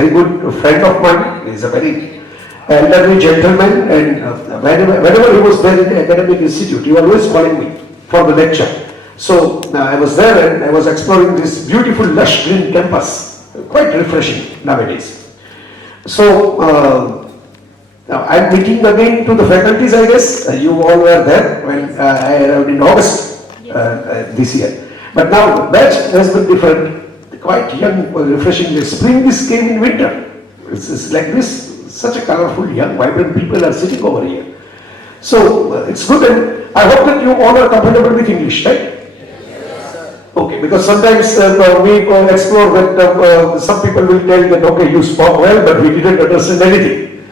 very good friend of mine. He's a very elderly gentleman, and whenever he was there in the academic institute, he was always calling me for the lecture. So I was there and I was exploring this beautiful lush green campus, quite refreshing nowadays. So now I'm meeting again to the faculties, I guess. You all were there when I arrived in August this year. But now the batch has been different, quite young, refreshing. Spring this came in winter. It's like this, such a colorful, young, vibrant people are sitting over here. So it's good, and I hope that you all are comfortable with English, right? Okay, because sometimes we explore that some people will tell that, okay, you spoke well, but we didn't understand anything.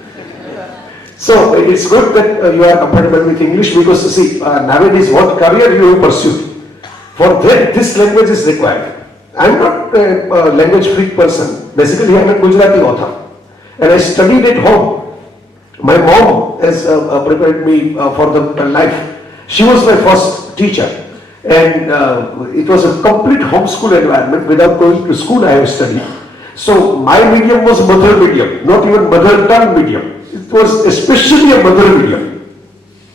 So it's good that you are comfortable with English, because see, nowadays what career you will pursue, for that this language is required. I'm not a language freak person. Basically, I'm a Gujarati author, and I studied at home. My mom has prepared me for the life. She was my first teacher, and it was a complete homeschool environment. Without going to school, I have studied. So my medium was mother medium, not even mother tongue medium. It was especially a mother medium.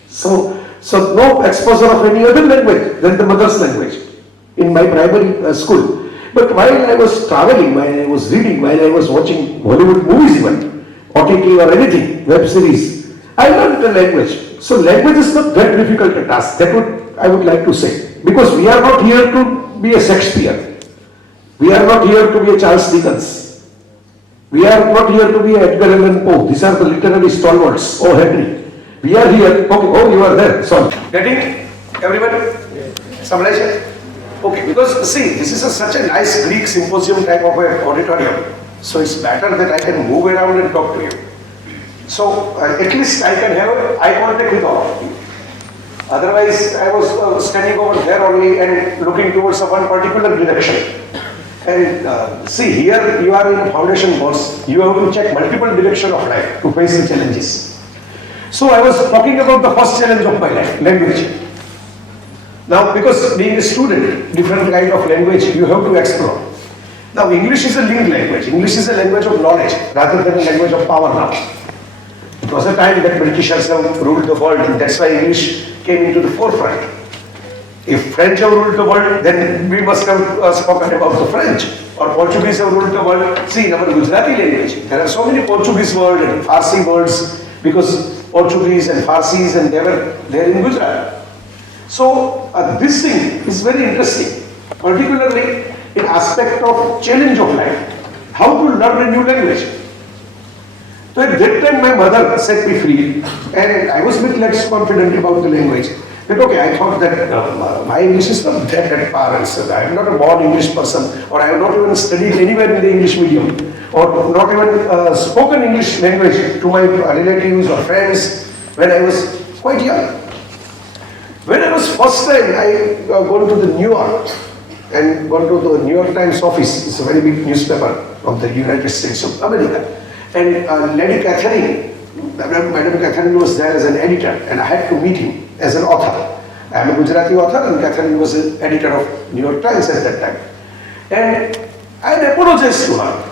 So no exposure of any other language than the mother's language in my primary school. But while I was traveling, while I was reading, while I was watching Hollywood movies even, OTT or anything, web series, I learned the language. So language is not that difficult a task. I would like to say. Because we are not here to be a Shakespeare. We are not here to be a Charles Dickens. We are not here to be a Edgar Allan Poe. These are the literary stalwarts. Oh, Henry. We are here. Okay, oh, you are there. Sorry. Getting everybody? Summarize? Okay, because see, this is such a nice Greek symposium type of an auditorium. So it's better that I can move around and talk to you. So at least I can have eye contact with all of you. Otherwise, I was standing over there only and looking towards one particular direction. And see, here you are in a foundation course. You have to check multiple directions of life to face the challenges. So I was talking about the first challenge of my life, language. Now, because being a student, different kind of language you have to explore. Now, English is a linked language. English is a language of knowledge rather than a language of power now. It was a time that Britishers have ruled the world, and that's why English came into the forefront. If French have ruled the world, then we must have spoken about the French. Or Portuguese have ruled the world. See, in our Gujarati language, there are so many Portuguese words and Farsi words, because Portuguese and Farsis, and they were there in Gujarat. So this thing is very interesting, particularly in aspect of challenge of life. How to learn a new language. So at that time my mother set me free, and I was a bit less confident about the language. But okay, I thought that my English is not that at par. I am not a born English person, or I have not even studied anywhere in the English medium, or not even spoken English language to my relatives or friends when I was quite young. When I was first time, I gone to the New York and gone to the New York Times office. It's a very big newspaper of the United States of America. And Lady Catherine, Madam Catherine was there as an editor, and I had to meet him as an author. I am a Gujarati author, and Catherine was an editor of New York Times at that time. And I apologized to her,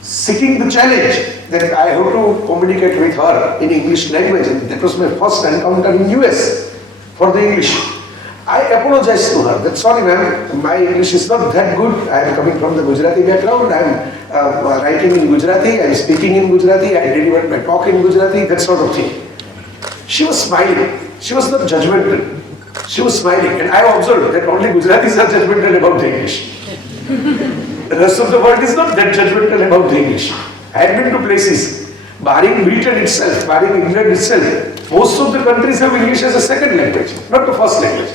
seeking the challenge that I have to communicate with her in English language. And that was my first encounter in US. For the English. I apologized to her that, sorry ma'am, my English is not that good. I am coming from the Gujarati background. I am writing in Gujarati, I am speaking in Gujarati, I delivered my talk in Gujarati, that sort of thing. She was smiling. She was not judgmental. She was smiling, and I observed that only Gujaratis are judgmental about the English. The rest of the world is not that judgmental about the English. I had been to places, barring Britain itself, barring England itself, most of the countries have English as a second language, not the first language.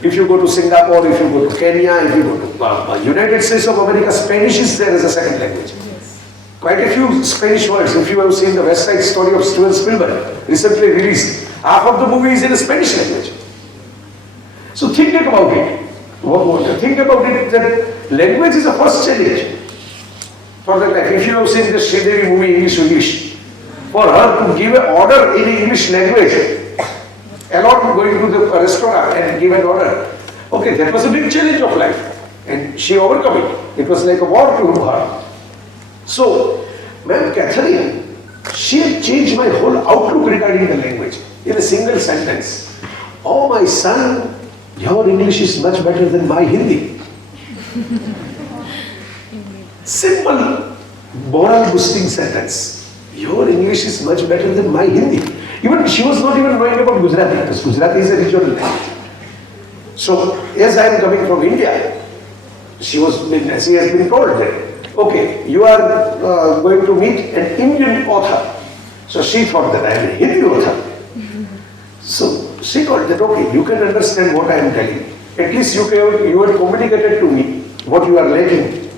If you go to Singapore, if you go to Kenya, if you go to United States of America, Spanish is there as a second language. Yes. Quite a few Spanish words. If you have seen the West Side Story of Steven Spielberg, recently released, half of the movie is in a Spanish language. So think about it. Think about it that language is a first challenge for the life. If you have seen the Sridevi movie English, for her to give an order in English language, alone going to the restaurant and give an order, okay, that was a big challenge of life, and she overcome it. It was like a war to her. So, Ma'am Catherine, she had changed my whole outlook regarding the language in a single sentence. Oh my son, your English is much better than my Hindi. Simple, moral boosting sentence. Your English is much better than my Hindi. Even she was not even knowing about Gujarati, because Gujarati is a regional language. So, as I am coming from India, she has been told that, okay, you are going to meet an Indian author. So she thought that I am a Hindi author. So she thought that, okay, you can understand what I am telling. At least you have communicated to me what you are lacking.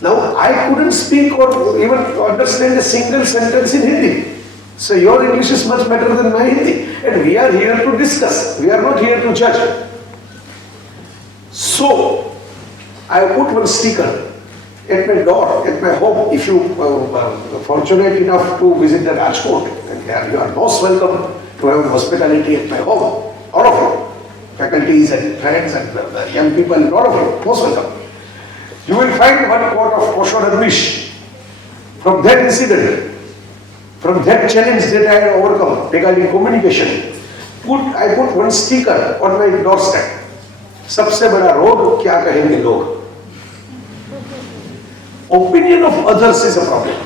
Now, I couldn't speak or even understand a single sentence in Hindi. So your English is much better than my Hindi. And we are here to discuss. We are not here to judge. So, I put one sticker at my door, at my home. If you are fortunate enough to visit the Rajkot, then you are most welcome to have hospitality at my home. All of you, faculties and friends and young people, all of you, most welcome. You will find one quote of Osho Rajneesh from that incident, from that challenge that I had overcome regarding communication. I put one sticker on my doorstep. सबसे बड़ा रोग क्या कहेंगे लोग? Opinion of others is a problem.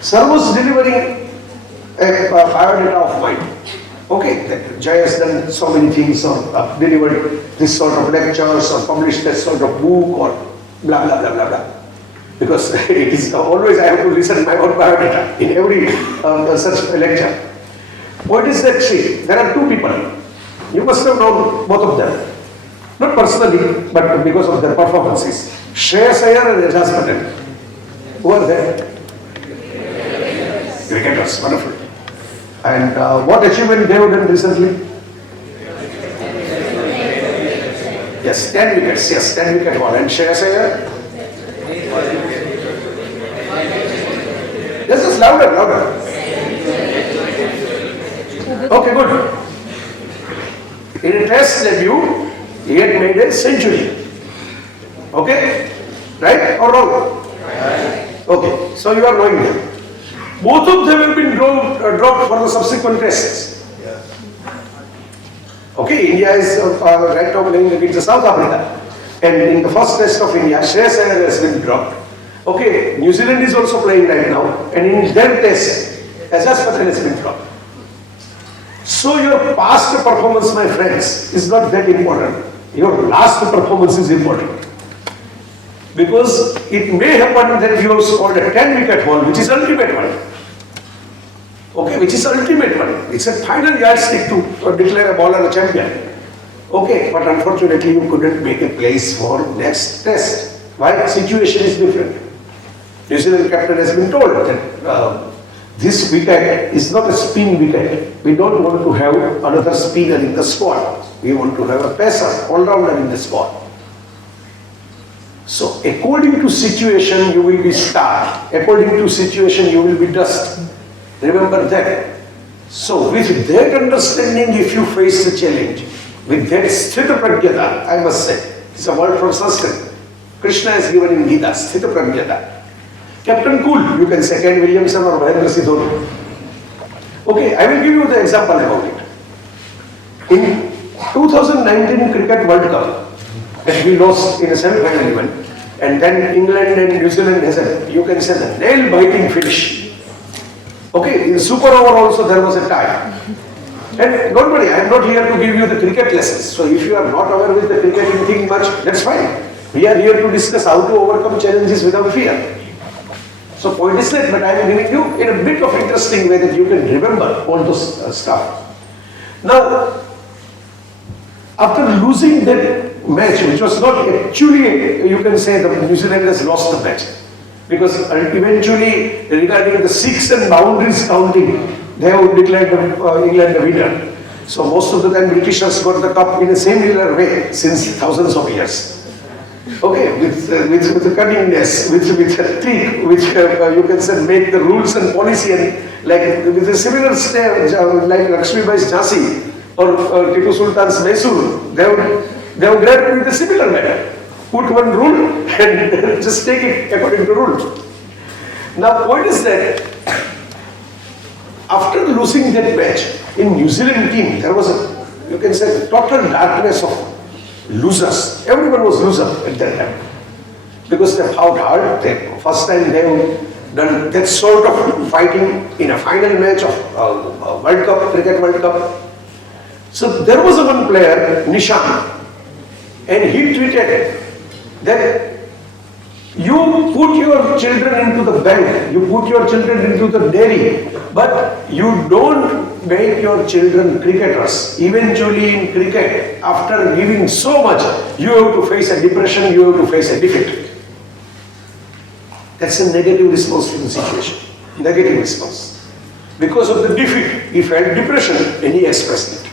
Sir was delivering a biodata of mine. Okay, that Jay has done so many things, or delivered this sort of lectures, or published that sort of book, or blah blah blah blah blah. Because it is always I have to listen my own biodata in every such lecture. What is that sheet? There are two people. You must have known both of them. Not personally, but because of their performances. Shreyas Iyer and Ejaz Patel. Who are they? Cricketers, wonderful. And what achievement they have done recently? Yes, 10 wickets. Yes, 10 wicket haul. And Shreyas Iyer? Yes, just louder, louder. Okay, good. In a test debut, he had made a century. Okay? Right or wrong? Right. Okay, so you are knowing them. Both of them have been dropped for the subsequent tests. Okay, India is right now playing against South Africa. And in the first test of India, Shreyas Iyer has been dropped. Okay, New Zealand is also playing right now. And in their test, Ejaz Patel has been dropped. So your past performance, my friends, is not that important. Your last performance is important. Because it may happen that you have scored a 10 wicket haul, which is ultimate one. Okay, which is ultimate one. It's a final yardstick to declare a bowler a champion. Okay, but unfortunately you couldn't make a place for next test. Why? Situation is different. New Zealand captain has been told that this wicket is not a spin wicket. We don't want to have another spinner in the squad. We want to have a pacer, all-rounder in the squad. So, according to situation, you will be star. According to situation, you will be dust. Remember that. So, with that understanding, if you face the challenge, with that sthita pragyata, I must say, it's a word from Sanskrit. Krishna is given in Gita, sthita pragyata. Captain Cool, you can say Ken Williamson or Mahendra Singh Dhoni. Okay, I will give you the example about it. In 2019 Cricket World Cup, that we lost in a semi-final event, and then England and New Zealand has a, you can say, the nail-biting finish. Okay, in Super Over also there was a tie. And don't worry, I am not here to give you the cricket lessons. So if you are not aware with the cricket thing much, that's fine. We are here to discuss how to overcome challenges without fear. So point is that, but I am giving you in a bit of interesting way that you can remember all those stuff. Now, after losing that match, which was not actually, you can say the New Zealand has lost the match. Because eventually, regarding the six and boundaries counting, they have declared England the winner. So most of the time Britishers got the cup in a similar way since thousands of years. Okay, with cunningness, with a trick, which you can say make the rules and policy, and like with a similar step, like Lakshmi Bai's Jhansi or Tipu Sultan's Mysore, they have grabbed with a similar manner. Put one rule and just take it according to rule. Now, point is that after losing that match in New Zealand team, there was a, you can say, total darkness of losers. Everyone was loser at that time because they fought hard. First time they have done that sort of fighting in a final match of World Cup, Cricket World Cup. So there was a one player, Nishan, and he tweeted that you put your children into the bank, you put your children into the dairy, but you don't make your children cricketers. Eventually in cricket, after giving so much, you have to face a depression, you have to face a defeat. That's a negative response to the situation. Negative response. Because of the defeat, he felt depression and he expressed it.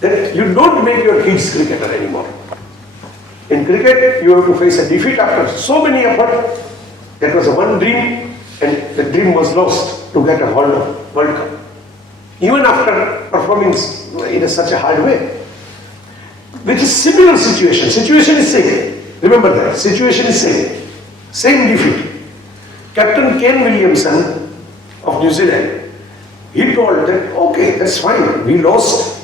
That you don't make your kids cricketer anymore. In cricket, you have to face a defeat after so many efforts. That was a one dream, and the dream was lost to get a World Cup. Even after performing in such a hard way. Which is similar situation. Situation is same. Remember that. Situation is same. Same defeat. Captain Ken Williamson of New Zealand, he told that, okay, that's fine. We lost.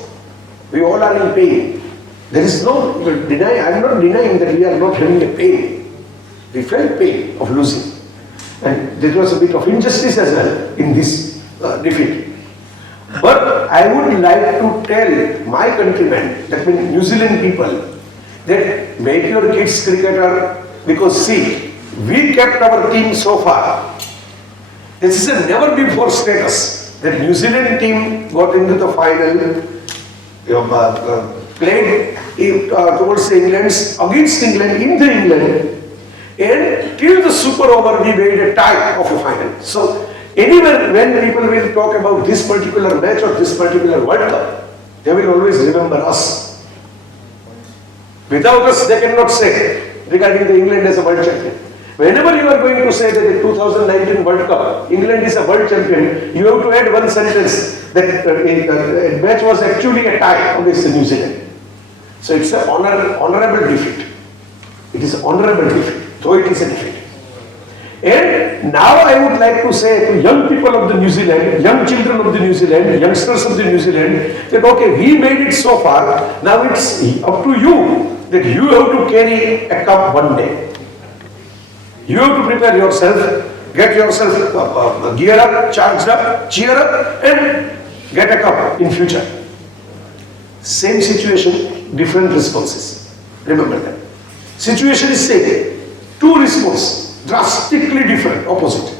We all are in pain. There is no deny. I am not denying that we are not having a pain. We felt pain of losing. And there was a bit of injustice as well in this defeat. But I would like to tell my countrymen, that means New Zealand people, that make your kids cricketer, because see, we kept our team so far. This is a never before status that New Zealand team got into the final, played towards England, against England, in the England, and till the super over we made a tie of a final. So anywhere when people will talk about this particular match or this particular World Cup, they will always remember us. Without us, they cannot say regarding the England as a world champion. Whenever you are going to say that the 2019 World Cup, England is a world champion, you have to add one sentence that the match was actually a tie against New Zealand. So it's an honorable defeat. It is an honorable defeat, though it is a defeat. And now I would like to say to young people of the New Zealand, young children of the New Zealand, youngsters of the New Zealand, that okay, we made it so far, now it's up to you that you have to carry a cup one day. You have to prepare yourself, get yourself gear up, charged up, cheer up, and get a cup in future. Same situation, different responses. Remember that. Situation is same. Two responses, drastically different, opposite.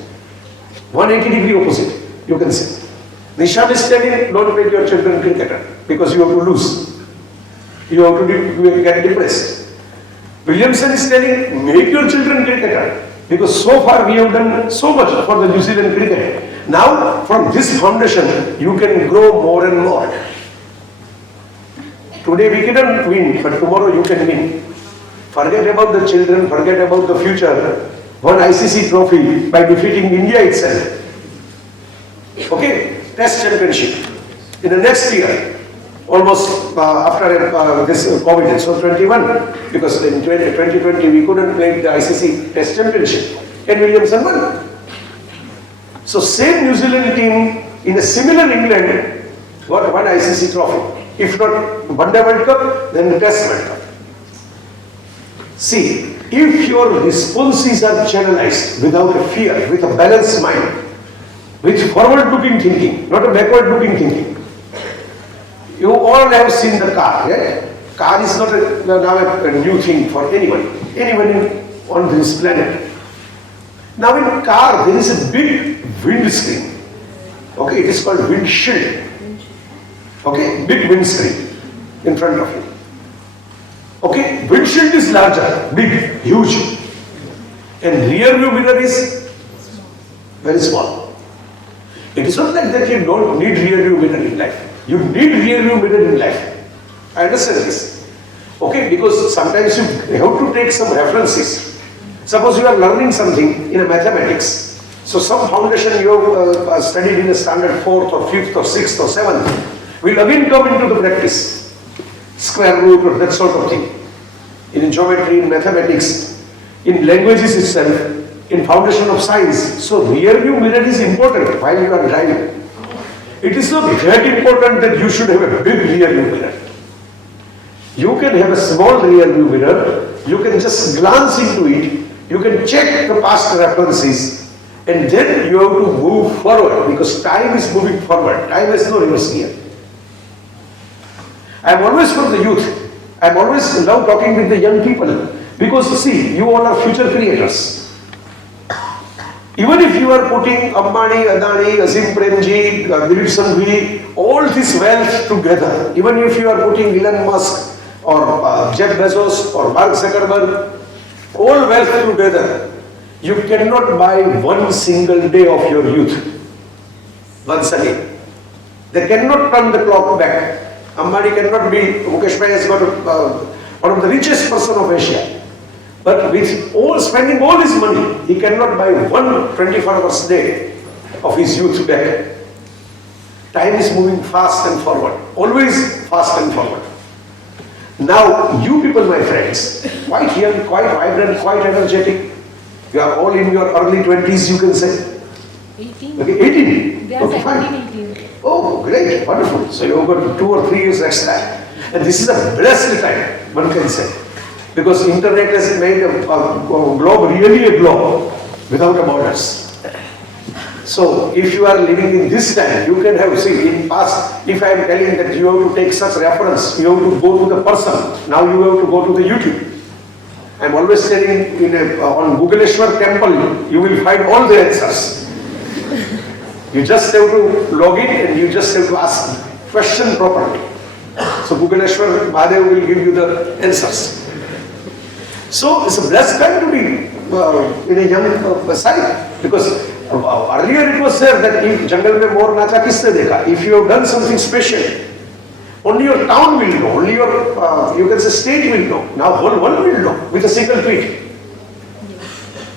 180-degree opposite, you can say. Nishan is telling, don't make your children cricketer because you have to lose. You have to get depressed. Williamson is telling, make your children cricketer because so far we have done so much for the New Zealand cricket. Now, from this foundation, you can grow more and more. Today we cannot win, but tomorrow you can win. Forget about the children, forget about the future. One ICC trophy by defeating India itself. Okay, Test championship. In the next year, almost after this COVID, so 21, because in 2020 we couldn't play the ICC Test championship. And Williamson won. So same New Zealand team in a similar England got one ICC trophy. If not One Day World Cup, then the Test World Cup. See, if your responses are channelized without a fear, with a balanced mind, with forward-looking thinking, not a backward-looking thinking. You all have seen the car, right? Car is not now a new thing for anyone on this planet. Now in car, there is a big windscreen. Okay, it is called windshield. Okay, big windscreen in front of you. Okay, windshield is larger, big, huge. And rear view mirror is very small. It is not like that you don't need rear view mirror in life. You need rear view mirror in life. I understand this. Okay, because sometimes you have to take some references. Suppose you are learning something in a mathematics. So some foundation you have studied in a standard 4th or 5th or 6th or 7th will again come into the practice. Square root or that sort of thing. In geometry, in mathematics, in languages itself, in foundation of science. So rear view mirror is important while you are driving. It is not that important that you should have a big rear view mirror. You can have a small rear view mirror, you can just glance into it, you can check the past references, and then you have to move forward because time is moving forward. Time has no reverse gear. I am always for the youth. I am always love talking with the young people because see, you all are future creators. Even if you are putting Ambani, Adani, Azim Premji, Dilip Sanghvi, all this wealth together, even if you are putting Elon Musk or Jeff Bezos or Mark Zuckerberg, all wealth together, you cannot buy one single day of your youth once again. They cannot turn the clock back. Ambani cannot be, Mukesh Bhai has got one of the richest person of Asia. But with spending all his money, he cannot buy one 24-hour day of his youth back. Time is moving fast and forward, always fast and forward. Now, you people, my friends, quite young, quite vibrant, quite energetic, you are all in your early 20s, you can say. 18. Okay, 18. They are Okay, 17, 18. Oh, great, wonderful. So you have got 2 or 3 years extra. And this is a blessed time, one can say. Because internet has made a globe really a globe without borders. So if you are living in this time, you can have, see, in past, if I am telling that you have to take such reference, you have to go to the person, now you have to go to the YouTube. I am always telling on Googleshwar temple, you will find all the answers. You just have to log in and you just have to ask question properly. So Googleshwar Mahadev will give you the answers. So it's a blessed time to be in a young side because earlier it was said that if jungle mein more nacha kisne dekha, if you have done something special, only your town will know, only your you can say state will know. Now whole world will know with a single tweet.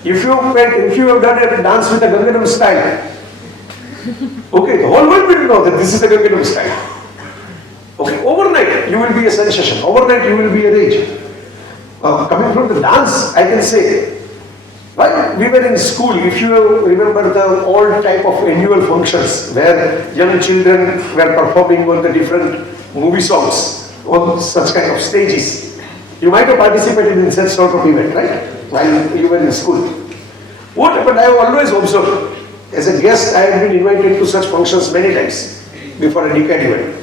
If you have done a dance with a Ganganam style, okay, the whole world will know that this is the Ganganam style. Okay, overnight you will be a sensation. Overnight you will be a rage. Coming from the dance, I can say, while we were in school, if you remember the old type of annual functions where young children were performing on the different movie songs on such kind of stages, you might have participated in such sort of event, right? While you were in school. But I have always observed, as a guest, I have been invited to such functions many times before a decade even.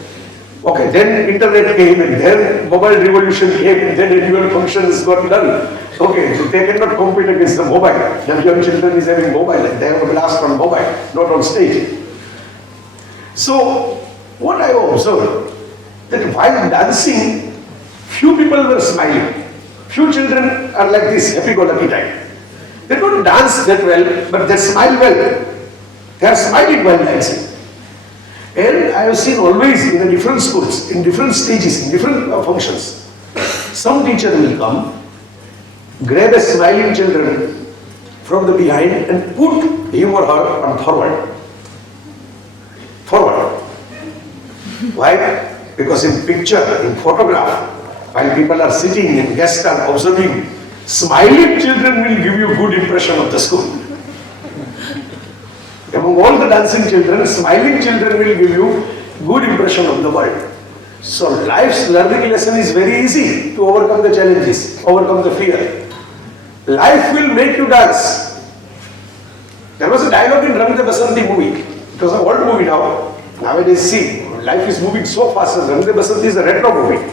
Okay, then internet came and then mobile revolution came and then annual functions got done. Okay, so they cannot compete against the mobile. The young children is having mobile and they have a blast on mobile, not on stage. So, what I observed, that while dancing, few people were smiling. Few children are like this, happy-go-lucky type. They don't dance that well, but they smile well. They are smiling while dancing. And I have seen always in the different schools, in different stages, in different functions, some teacher will come, grab a smiling children from the behind and put him or her on forward. Forward. Why? Because in picture, in photograph, while people are sitting and guests are observing, smiling children will give you a good impression of the school. Among all the dancing children, smiling children will give you good impression of the world. So life's learning lesson is very easy to overcome the challenges, overcome the fear. Life will make you dance. There was a dialogue in Rang De Basanti movie. It was an old movie now. Nowadays, see, life is moving so fast. Rang De Basanti is a retro movie.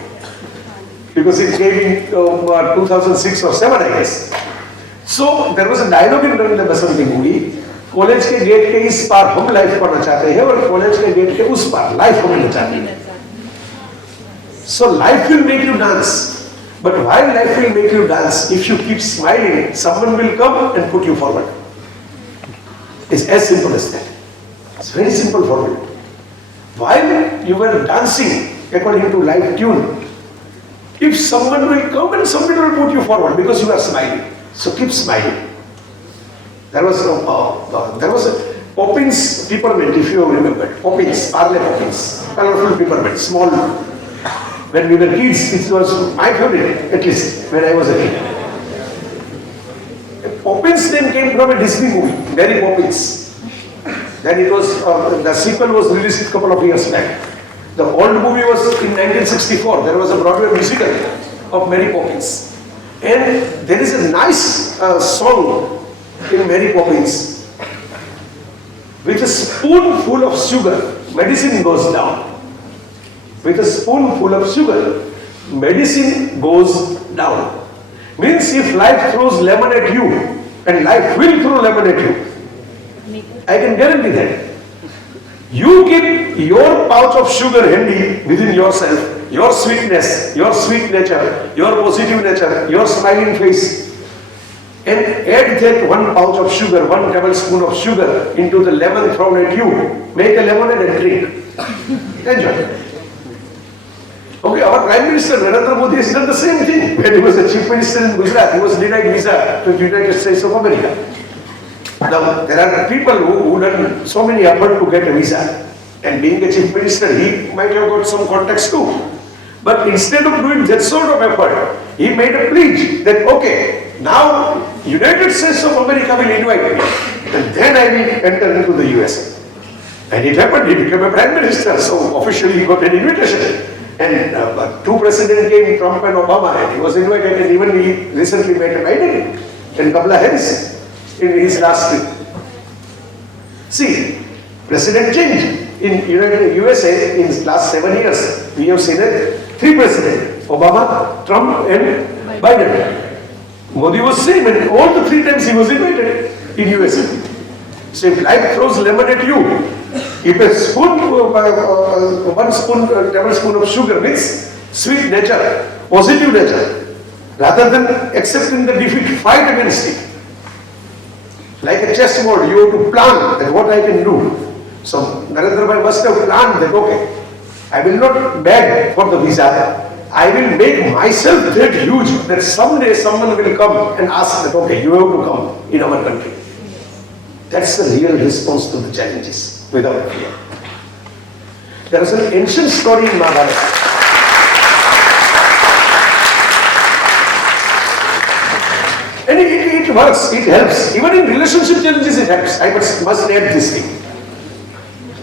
Because it came in 2006 or 7, I guess. So there was a dialogue in Rang De Basanti movie. College के gate के इस पार हम life पाना चाहते हैं और college के gate के उस पार लाइफ हम लेना चाहते हैं. So life will make you dance, but while life will make you dance, if you keep smiling, someone will come and put you forward. It's as simple as that. It's very simple formula. While you were dancing according to life tune, if someone will come and someone will put you forward because you are smiling, so keep smiling. There was a Poppins peppermint, if you remember. Poppins, Parle Poppins, colorful peppermint, small. When we were kids, it was my favorite, at least when I was a kid. Poppins name came from a Disney movie, Mary Poppins. Then it was, the sequel was released a couple of years back. The old movie was in 1964. There was a Broadway musical of Mary Poppins. And there is a nice song in Mary Poppins. With a spoonful of sugar, medicine goes down. With a spoonful of sugar, medicine goes down. Means if life throws lemon at you, and life will throw lemon at you, I can guarantee that. You keep your pouch of sugar handy within yourself, your sweetness, your sweet nature, your positive nature, your smiling face, and add that one pouch of sugar, 1 tablespoon of sugar into the lemon thrown at you. Make a lemonade and drink. Enjoy. Okay, our Prime Minister Narendra Modi has done the same thing. When he was a Chief Minister in Gujarat, he was denied visa to the United States of America. Now, there are people who done so many efforts to get a visa. And being a Chief Minister, he might have got some contacts too. But instead of doing that sort of effort, he made a pledge that, okay, now United States of America will invite me. And then I will enter into the USA. And it happened, he became a Prime Minister. So officially he got an invitation. And two presidents came, Trump and Obama, and he was invited, and even he recently met a Biden and Kamala Harris in his last trip. See, president changed in USA in the last 7 years. We have seen 3 presidents, Obama, Trump and Biden. Modi was same, and all the 3 times he was invited in USA. So if life throws lemon at you, if a spoon, 1 tablespoon of sugar means sweet nature, positive nature, rather than accepting the defeat, fight against it. Like a chessboard, you have to plan that what I can do. So Narendra Bhai must have planned that, okay, I will not beg for the visa. I will make myself that huge that someday someone will come and ask that, okay, you have to come in our country. That's the real response to the challenges, without fear. There is an ancient story in Mahabharata. And it works, it helps. Even in relationship challenges it helps. I must add this thing.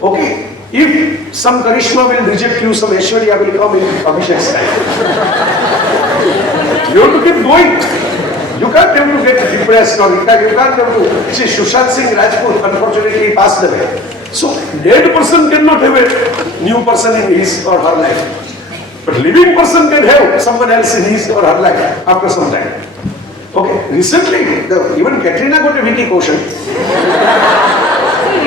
Okay, if some Karishma will reject you, some Aishwarya will come in Abhishek's time. You have to keep going. You can't have to get depressed or you can't have to. See, Sushant Singh Rajput unfortunately passed away. So, dead person cannot have a new person in his or her life. But living person can have someone else in his or her life after some time. Okay, recently, even Katrina got a Vicky Kaushal.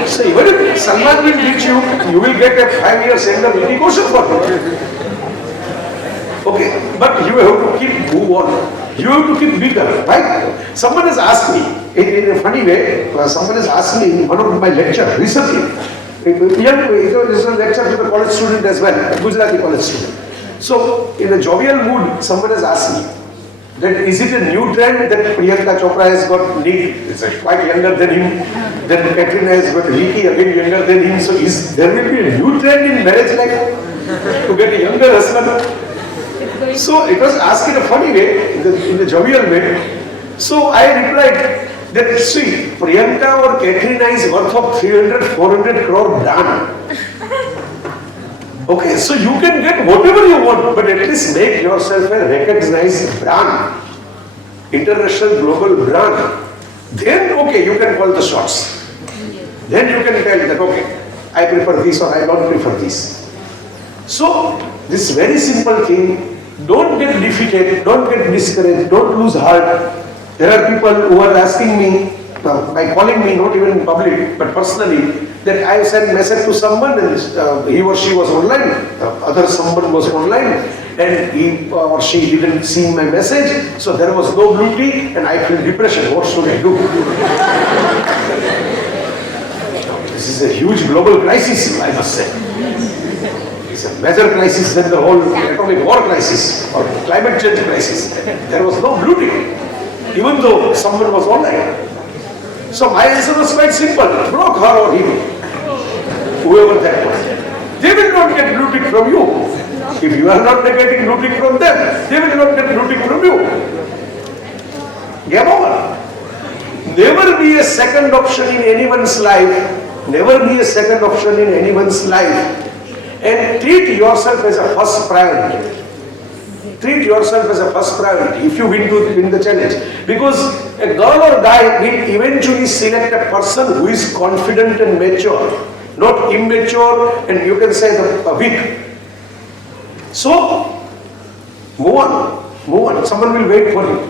So, even if Salman will reach you, you will get a 5 years younger Vicky Kaushal for him. Okay, but you have to keep move on. You have to keep bigger, right? Someone has asked me, in a funny way, someone has asked me in one of my lectures recently. It was a lecture to the college student as well, a Gujarati college student. So, in a jovial mood, someone has asked me that is it a new trend that Priyanka Chopra has got Nick, it's quite younger than him, then Katrina has got Vicky again younger than him. So, there will be a new trend in marriage life to get a younger husband? So it was asked in a funny way, in a jovial way. So I replied that, see, Priyanka or Katrina is worth of 300, 400 crore done. Okay, so you can get whatever you want, but at least make yourself a recognized brand, international global brand. Then, okay, you can call the shots. Then you can tell that, okay, I prefer this or I don't prefer this. So, this very simple thing, don't get defeated, don't get discouraged, don't lose heart. There are people who are asking me, by calling me, not even in public, but personally, that I sent message to someone and he or she was online, other someone was online, and he or she didn't see my message, so there was no blue tick and I feel depression. What should I do? This is a huge global crisis, I must say. It's a major crisis than the whole atomic war crisis or climate change crisis. There was no blue tick, even though someone was online. So my answer was quite simple, block her or him, whoever that was. They will not get blue tick from you. If you are not getting blue tick from them, they will not get blue tick from you. Game over. never be a second option in anyone's life. Never be a second option in anyone's life. And treat yourself as a first priority. Treat yourself as a first priority if you win the challenge. Because a girl or guy will eventually select a person who is confident and mature, not immature and you can say the weak. So, move on. Someone will wait for you.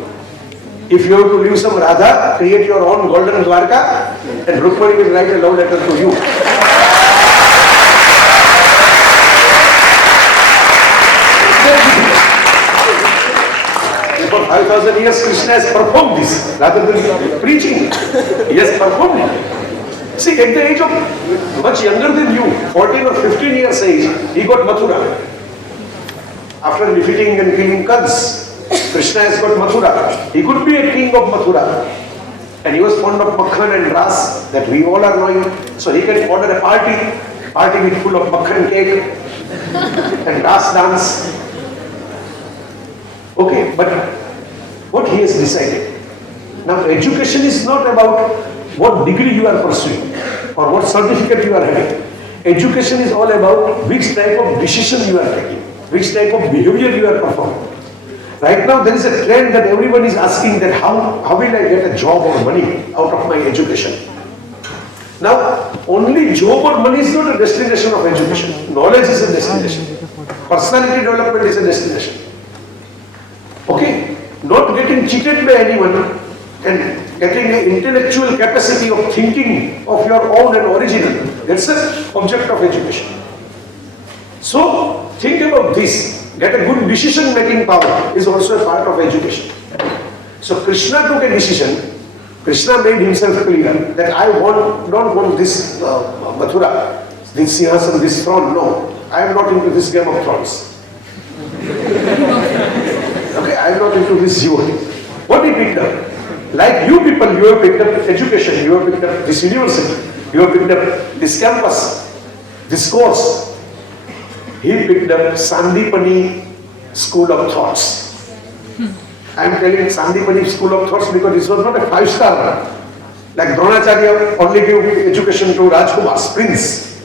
If you have to leave some Radha, create your own golden Dwarka and Rukmani will write a love letter to you. For 5,000 years, Krishna has performed this rather than preaching. He has performed it. See, at the age of much younger than you, 14 or 15 years age, he got Mathura. After defeating and killing Kans, Krishna has got Mathura. He could be a king of Mathura. And he was fond of Makhan and Ras that we all are knowing. So he can order a party with full of Makhan cake and Ras dance. Okay, but what he has decided. Now education is not about what degree you are pursuing or what certificate you are having. Education is all about which type of decision you are taking, which type of behavior you are performing. Right now there is a trend that everyone is asking that how will I get a job or money out of my education? Now only job or money is not a destination of education. Knowledge is a destination. Personality development is a destination. Okay? Not getting cheated by anyone and getting an intellectual capacity of thinking of your own and original. That's the object of education. So think about this. Get a good decision making power is also a part of education. So Krishna took a decision. Krishna made himself clear that I don't want this Mathura, this Singhasan, this throne. No, I am not into this Game of Thrones. Okay, I am not into this devotee. What he picked up? Like you people, you have picked up education, you have picked up this university, you have picked up this campus, this course. He picked up Sandipani School of Thoughts. I am telling Sandipani School of Thoughts because this was not a 5-star one. Like Dronacharya only gave education to Rajkumar's prince.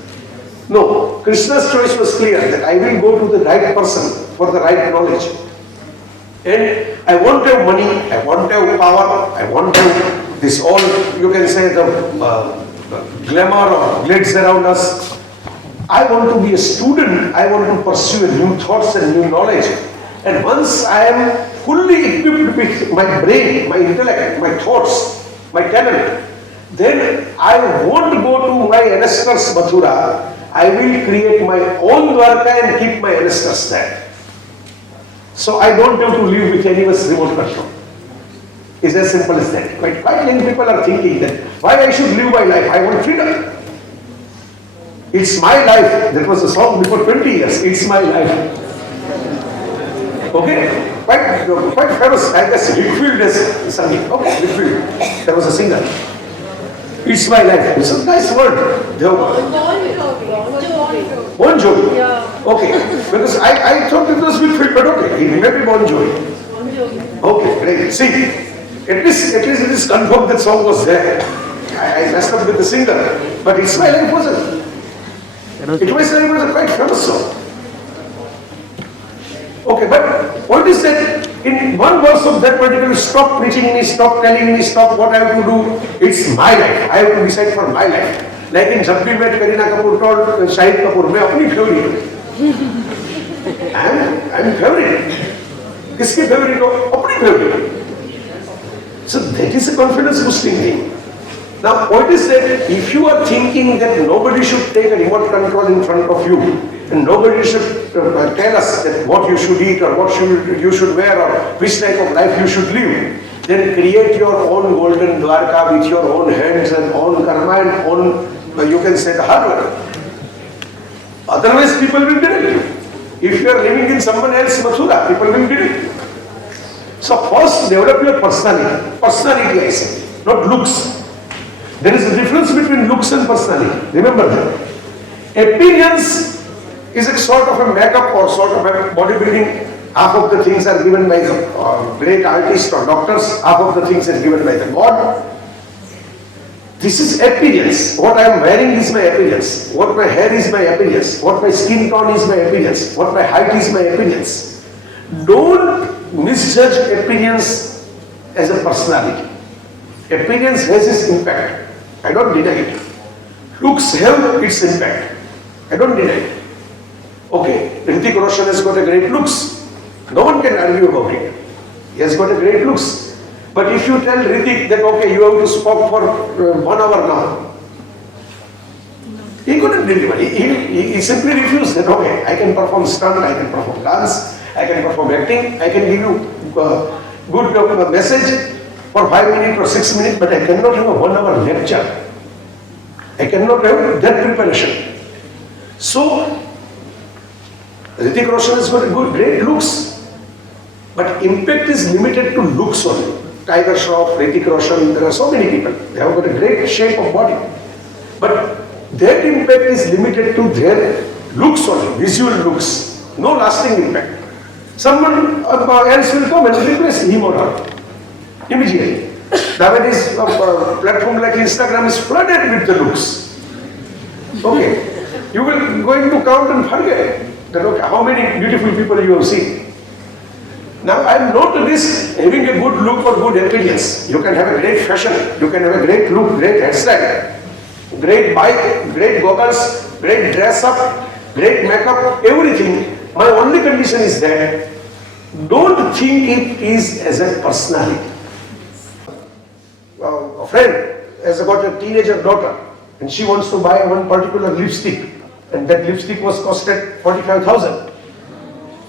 No, Krishna's choice was clear that I will go to the right person for the right knowledge. And I won't have money, I won't have power, I won't have this all, you can say the glamour or glitz around us. I want to be a student, I want to pursue new thoughts and new knowledge. And once I am fully equipped with my brain, my intellect, my thoughts, my talent, then I won't go to my ancestors' Mathura. I will create my own Dwarka and keep my ancestors there. So I don't have to live with anyone's remote control. It's as simple as that. Quite many people are thinking that why I should live my life, I want freedom. It's my life. That was a song before 20 years. It's my life. Okay? Quite famous. I guess Whitfield has sung it. Okay, Whitfield. There was a singer. It's my life. It's a nice word. Bon Jovi. Yeah. Okay. Because I thought it was Whitfield, but okay. He may be Bon Jovi. Okay, great. See, at least it is confirmed that song was there. I messed up with the singer. But It's My Life wasn't. It was a quite famous song. Okay, but what is that? In one verse of that particular, stop preaching me, stop telling me, stop what I have to do. It's my life. I have to decide for my life. Like in Jab Bhi Met Kareena Kapoor told Shahid Kapoor, मैं अपनी favorite. I'm favorite. किसकी favorite हो? अपनी favorite. So that is a confidence boosting thing. Now, what is that? If you are thinking that nobody should take a remote control in front of you, and nobody should tell us that what you should eat or what you should wear or which type of life you should live, then create your own golden Dwarka with your own hands and own karma and own, you can say, the hard work. Otherwise, people will direct you. If you are living in someone else's Mathura, people will direct you. So first, develop your personality. Personality, I say, not looks. There is a difference between looks and personality. Remember that. Appearance is a sort of a makeup or sort of a bodybuilding. Half of the things are given by the great artists or doctors. Half of the things are given by the God. This is appearance. What I am wearing is my appearance. What my hair is my appearance. What my skin tone is my appearance. What my height is my appearance. Don't misjudge appearance as a personality. Appearance has its impact. I don't deny it. Looks have its impact. I don't deny it. Okay, Hrithik Roshan has got a great looks. No one can argue about it. He has got a great looks. But if you tell Hrithik that, okay, you have to speak for 1 hour now, he couldn't deliver. He simply refused that, okay, I can perform stunt, I can perform dance, I can perform acting, I can give you good message for 5 minutes or 6 minutes, but I cannot have a 1 hour lecture. I cannot have that preparation. So, Hrithik Roshan has got a great looks, but impact is limited to looks only. Tiger Shroff, Hrithik Roshan, there are so many people. They have got a great shape of body. But that impact is limited to their looks only, visual looks. No lasting impact. Someone else will come and replace him or her immediately. Nowadays, a platform like Instagram is flooded with the looks. Okay. You will going to count and forget that, okay, how many beautiful people you have seen. Now, I am not against having a good look or good appearance. You can have a great fashion, you can have a great look, great hairstyle, great bike, great goggles, great dress up, great makeup, everything. My only condition is that don't think it is as a personality. A friend has got a teenager daughter and she wants to buy one particular lipstick, and that lipstick was costed 45,000.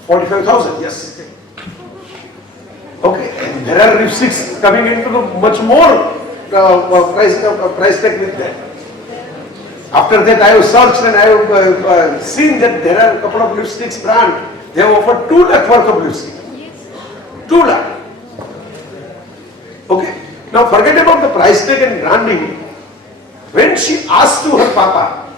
45,000, yes. Okay, and there are lipsticks coming into the much more price tag with that. After that, I have searched and I have seen that there are a couple of lipsticks brand. They have offered 2 lakh worth of lipstick. 2 lakh. Okay. Now forget about the price tag and branding. When she asked to her papa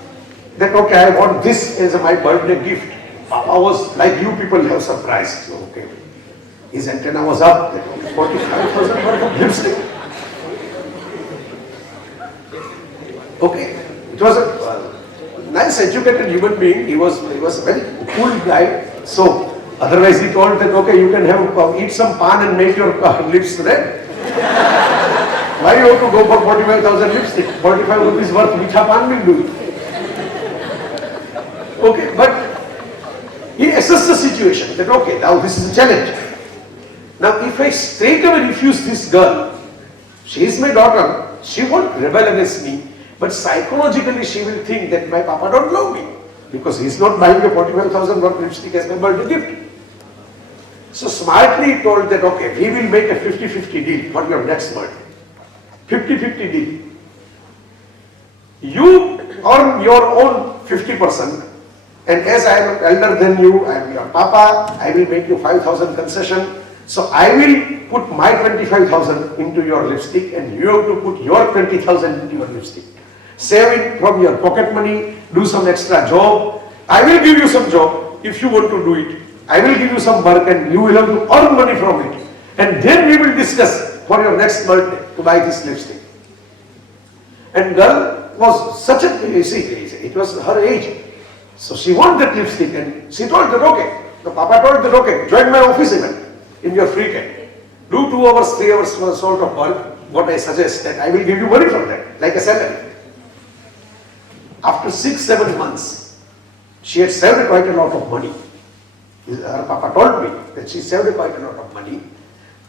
that, okay, I want this as my birthday gift, papa was like, you people have surprised. So, okay. His antenna was up. 45,000 worth of lipstick. Okay. It was a nice educated human being. He was a very cool guy. So otherwise he told that, okay, you can have eat some pan and make your lips red. Why you have to go for 45,000 lipstick? 45 rupees worth micha pan will do. Okay, but he assessed the situation that, okay, now this is a challenge. Now if I straight away refuse this girl, she is my daughter, she won't rebel against me, but psychologically she will think that my papa don't love me because he is not buying a 45,000 worth lipstick as my birthday gift. So smartly he told that, okay, we will make a 50-50 deal for your next birthday. 50-50 deal. You earn your own 50%, and as I am elder than you, I am your papa, I will make you 5,000 concession. So I will put my 25,000 into your lipstick and you have to put your 20,000 into your lipstick. Save it from your pocket money, do some extra job. I will give you some job if you want to do it. I will give you some work and you will have to earn money from it. And then we will discuss for your next birthday to buy this lipstick. And girl was such a, you see, it was her age. So she wanted that lipstick and she told that, okay. The papa told that, okay, join my office event in your free time. Do 2 hours, 3 hours sort of work. What I suggest that I will give you money for that, like a salary. After 6-7 months, she had saved quite a lot of money. Her papa told me that she saved quite a lot of money.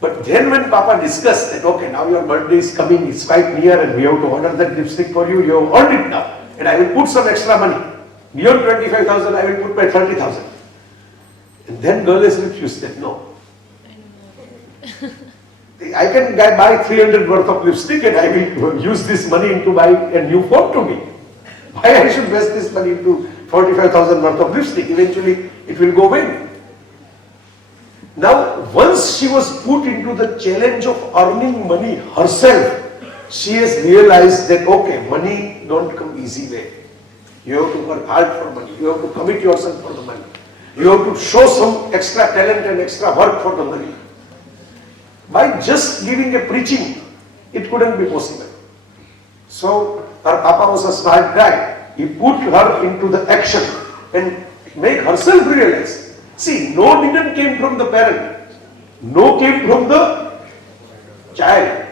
But then when papa discussed that, okay, now your birthday is coming, it's quite near and we have to order that lipstick for you, you have earned it now. And I will put some extra money. Beyond 25,000, I will put my 30,000. And then girl has refused that, no. I can buy 300 worth of lipstick and I will use this money to buy a new phone to me. Why I should invest this money into 45,000 worth of lipstick? Eventually it will go away. Now once she was put into the challenge of earning money herself, she has realized that, okay, money don't come easy way. You have to work hard for money. You have to commit yourself for the money. You have to show some extra talent and extra work for the money. By just giving a preaching, it couldn't be possible. So her papa was a smart guy. He put her into the action and make herself realize. See, no didn't came from the parent. No came from the child.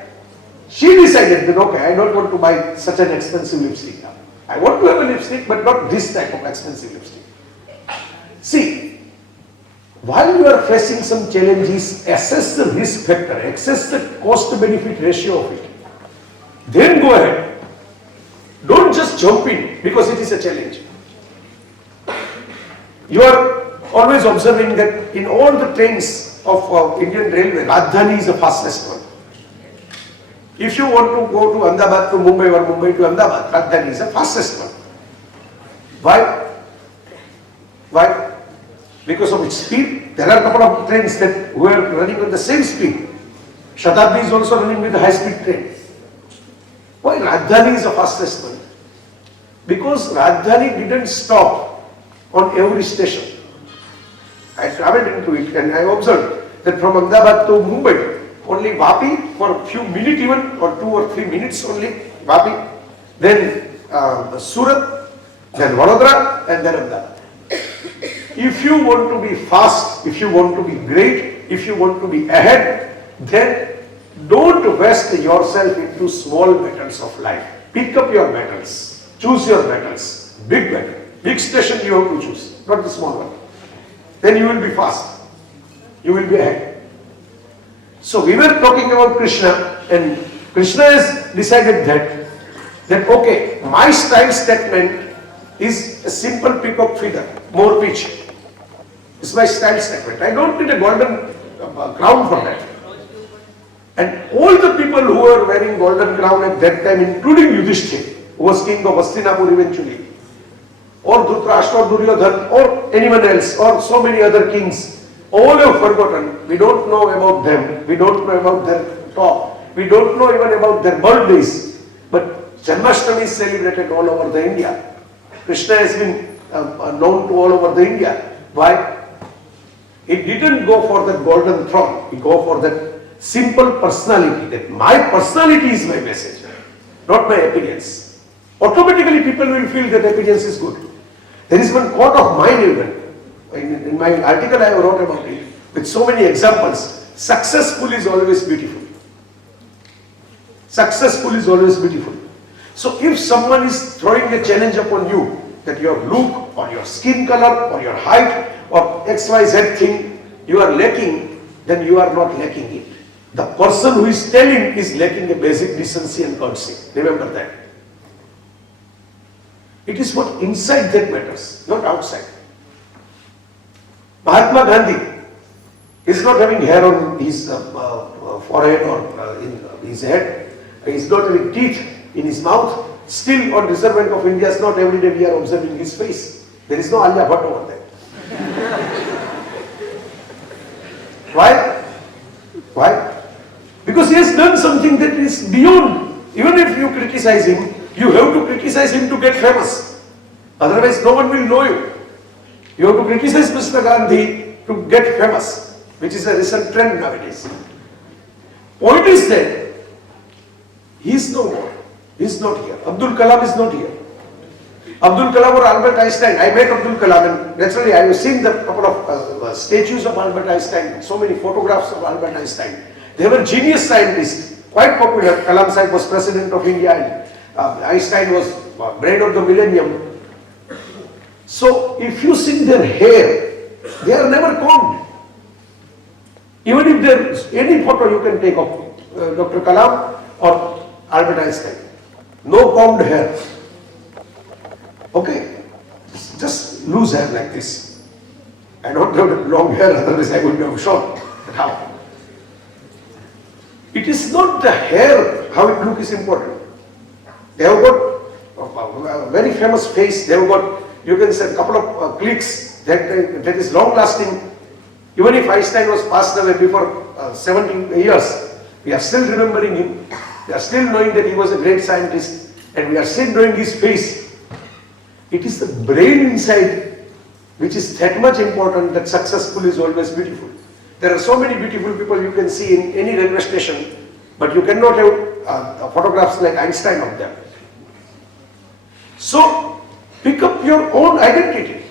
She decided that, okay, I don't want to buy such an expensive lipstick now. I want to have a lipstick, but not this type of expensive lipstick. See, while you are facing some challenges, assess the risk factor, assess the cost-benefit ratio of it. Then go ahead. Don't just jump in because it is a challenge. You are always observing that in all the trains of Indian Railway, Rajdhani is the fastest one. If you want to go to Ahmedabad to Mumbai or Mumbai to Ahmedabad, Rajdhani is the fastest one. Why? Why? Because of its speed. There are a couple of trains that were running at the same speed. Shatabdi is also running with a high-speed train. Why Rajdhani is the fastest one? Because Rajdhani didn't stop on every station. I traveled into it and I observed that from Ahmedabad to Mumbai, only Vapi for a few minutes even, or 2 or 3 minutes only, Vapi, then Surat, then Vadodara, and then Ahmedabad. If you want to be fast, if you want to be great, if you want to be ahead, then don't waste yourself into small battles of life. Pick up your battles. Choose your battles. Big battle. Big station you have to choose, not the small one. Then you will be fast. You will be ahead. So we were talking about Krishna, and Krishna has decided that okay, my style statement is a simple peacock feather, more pitch. It's my style statement. I don't need a golden crown for that. And all the people who were wearing golden crown at that time, including Yudhishthira, who was king of Hastinapur eventually, or Dhritarashtra or Duryodhana, or anyone else, or so many other kings, all have forgotten. We don't know about them. We don't know about their talk. We don't know even about their birthdays. But Janmashtami is celebrated all over the India. Krishna has been known to all over the India. Why? He didn't go for that golden throne. He go for that simple personality, that my personality is my message, not my appearance. Automatically people will feel that appearance is good. There is one quote of mine even, in my article I wrote about it, with so many examples. Successful is always beautiful. Successful is always beautiful. So if someone is throwing a challenge upon you, that your look or your skin color or your height or XYZ thing you are lacking, then you are not lacking it. The person who is telling is lacking a basic decency and courtesy. Remember that. It is what inside that matters, not outside. Mahatma Gandhi is not having hair on his forehead or in his head. He is not having teeth in his mouth. Still on Reserve Bank of India, not every day we are observing his face. There is no Alia Bhatt over there. Why? Why? Because he has done something that is beyond. Even if you criticize him, you have to criticize him to get famous. Otherwise, no one will know you. You have to criticize Mr. Gandhi to get famous, which is a recent trend nowadays. Point is that he is no more. He is not here. Abdul Kalam is not here. Abdul Kalam or Albert Einstein. I met Abdul Kalam, and naturally I have seen the couple of statues of Albert Einstein, so many photographs of Albert Einstein. They were genius scientists, quite popular. Kalam Sahib was president of India, and Einstein was brain of the millennium. So if you see their hair, they are never combed. Even if there is any photo you can take of Dr. Kalam or Albert Einstein, no combed hair. Okay, just loose hair like this. I don't have long hair, otherwise I would have short. But how? It is not the hair, how it looks is important. They have got a very famous face. They have got, you can say, a couple of clicks that is long lasting. Even if Einstein was passed away before 70 years, we are still remembering him. We are still knowing that he was a great scientist, and we are still knowing his face. It is the brain inside which is that much important, that successful is always beautiful. There are so many beautiful people you can see in any railway station, but you cannot have photographs like Einstein of them. So pick up your own identity,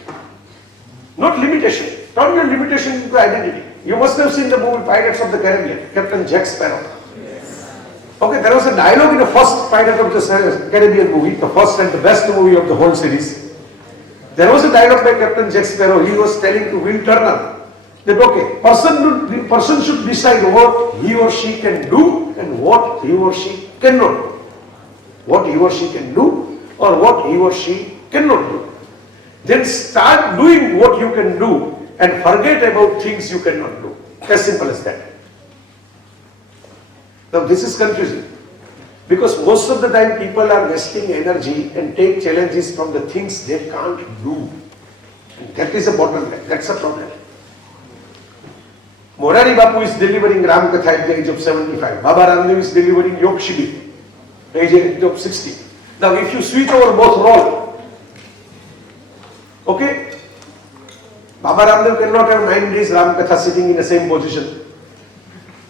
not limitation. Turn your limitation into identity. You must have seen the movie Pirates of the Caribbean, Captain Jack Sparrow. Okay, there was a dialogue in the first Pirates of the Caribbean movie, the first and the best movie of the whole series. There was a dialogue by Captain Jack Sparrow. He was telling to Will Turner that okay, person should decide what he or she can do and what he or she cannot do. What he or she can do or what he or she cannot do. Then start doing what you can do and forget about things you cannot do. As simple as that. Now this is confusing because most of the time people are wasting energy and take challenges from the things they can't do. And that is a bottleneck. That's a problem. Morari Bapu is delivering Ram Katha at the age of 75. Baba Ramdev is delivering Yog Shibir at the age of 60. Now if you switch over both role, okay, Baba Ramdev cannot have 9 days Ram Katha sitting in the same position.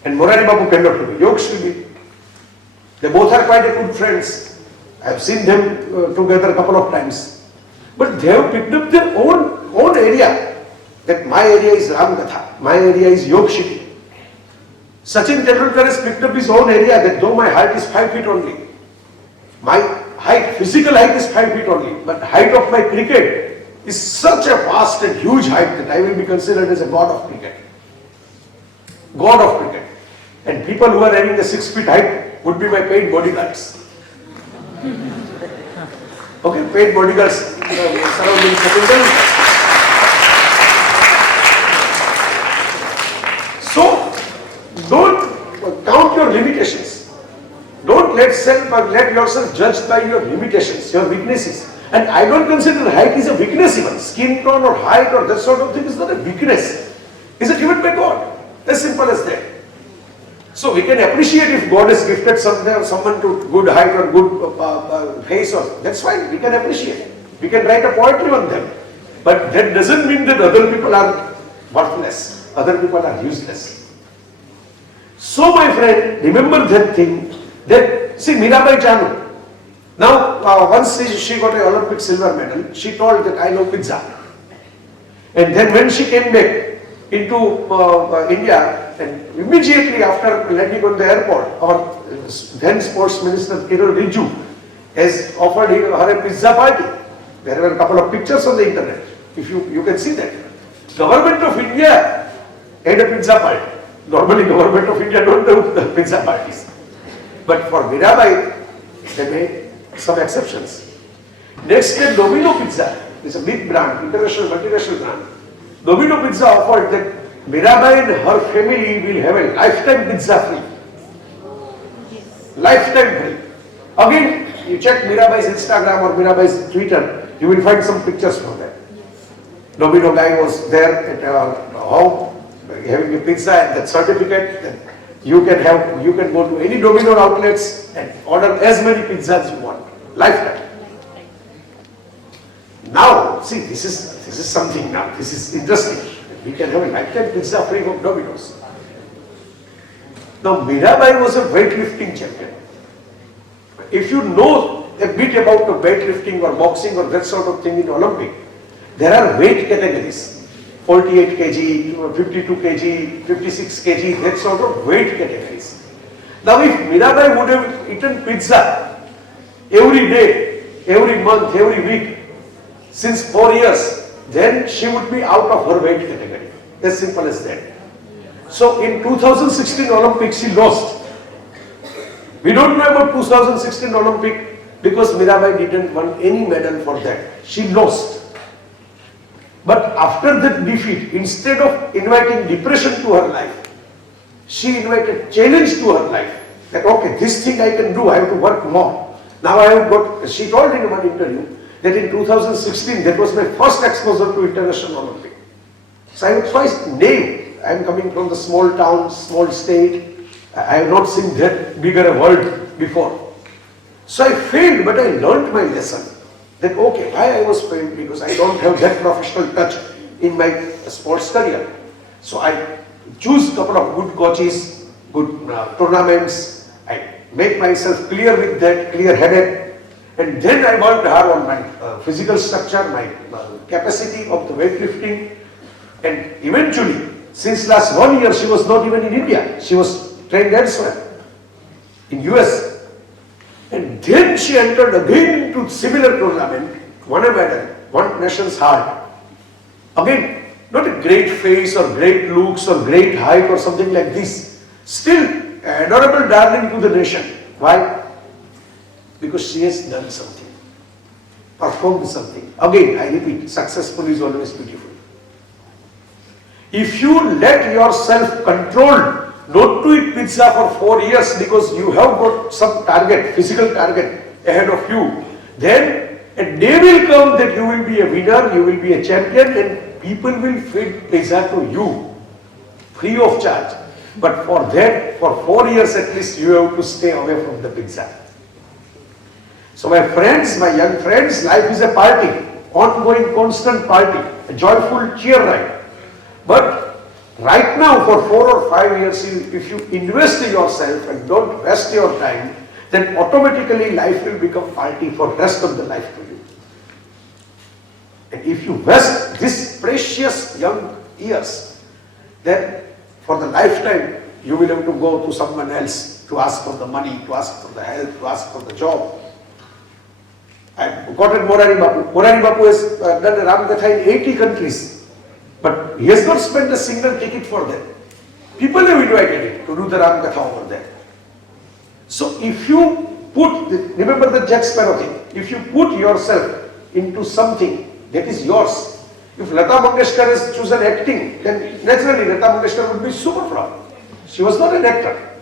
And Morari Bapu cannot do Yog Shibir. They both are quite a good friends. I have seen them together a couple of times. But they have picked up their own area. That my area is Ram Katha, my area is Yog Shibir. Sachin Tendulkar has picked up his own area that though my height is 5 feet only, my height, physical height is 5 feet only, but height of my cricket is such a vast and huge height that I will be considered as a god of cricket. God of cricket. And people who are having a 6 feet height would be my paid bodyguards. Okay, paid bodyguards surrounding Sachin Tendulkar. So, don't count your limitations. Don't let yourself judge by your limitations, your weaknesses. And I don't consider height is a weakness even. Skin tone or height or that sort of thing is not a weakness. It's a given by God. As simple as that. So we can appreciate if God has gifted someone to good height or good face or that's fine. We can appreciate. We can write a poetry on them. But that doesn't mean that other people are worthless. Other people are useless. So my friend, remember that thing, that, see Mirabai Chanu, now once she got an Olympic silver medal, she told that I love pizza. And then when she came back into India, and immediately after landing on the airport, our then sports minister Kiran Rijiju has offered her a pizza party. There were a couple of pictures on the internet. If you can see that. Government of India had a pizza party. Normally government of India don't do the pizza parties. But for Mirabai, they made some exceptions. Next day, Domino Pizza is a big brand, international, multinational brand. Domino Pizza offered that Mirabai and her family will have a lifetime pizza free. Lifetime free. Again, you check Mirabai's Instagram or Mirabai's Twitter, you will find some pictures from there. Domino guy was there at home having a pizza and that certificate that you can go to any Domino outlets and order as many pizzas you want. Lifetime. Now, see, this is something now. This is interesting. We can have a lifetime pizza free from Domino's. Now, Mirabai was a weightlifting champion. If you know a bit about the weightlifting or boxing or that sort of thing in Olympic, there are weight categories. 48 kg, 52 kg, 56 kg, that sort of weight categories. Now, if Mirabai would have eaten pizza every day, every month, every week, since 4 years, then she would be out of her weight category. As simple as that. So in 2016 Olympics, she lost. We don't know about 2016 Olympic because Mirabai didn't win any medal for that. She lost. But after that defeat, instead of inviting depression to her life, she invited challenge to her life. That okay, this thing I can do, I have to work more. Now I have got, she told in one interview that in 2016, that was my first exposure to International Olympic. So I was twice naive. I am coming from the small town, small state. I have not seen that bigger a world before. So I failed, but I learned my lesson. That okay, why I was failed? Because I don't have that professional touch in my sports career. So I choose a couple of good coaches, good tournaments. I make myself clear with that, clear-headed. And then I worked hard on my physical structure, my capacity of the weightlifting. And eventually, since last 1 year, she was not even in India. She was trained elsewhere, in US. And then she entered again into similar tournament, won a medal, won nation's heart. Again, not a great face or great looks or great height or something like this. Still, adorable darling to the nation. Why? Because she has done something, performed something. Again, I repeat, successful is always beautiful. If you let yourself controlled not to eat pizza for 4 years because you have got some target, physical target ahead of you, then a day will come that you will be a winner, you will be a champion, and people will feed pizza to you free of charge. But for that, for 4 years at least, you have to stay away from the pizza. So my friends, my young friends, life is a party, ongoing, constant party, a joyful cheer ride. But right now, for 4 or 5 years, if you invest in yourself and don't waste your time, then automatically life will become party for rest of the life to you. And if you waste this precious young years, then for the lifetime, you will have to go to someone else to ask for the money, to ask for the help, to ask for the job. I've quoted Morari Bapu. Morari Bapu has done a Ramkatha in 80 countries, but he has not spent a single ticket for them. People have invited him to do the Ramkatha over there. So if you remember the Jack Sparrow thing, if you put yourself into something that is yours, if Lata Mangeshkar has chosen acting, then naturally Lata Mangeshkar would be super proud. She was not an actor,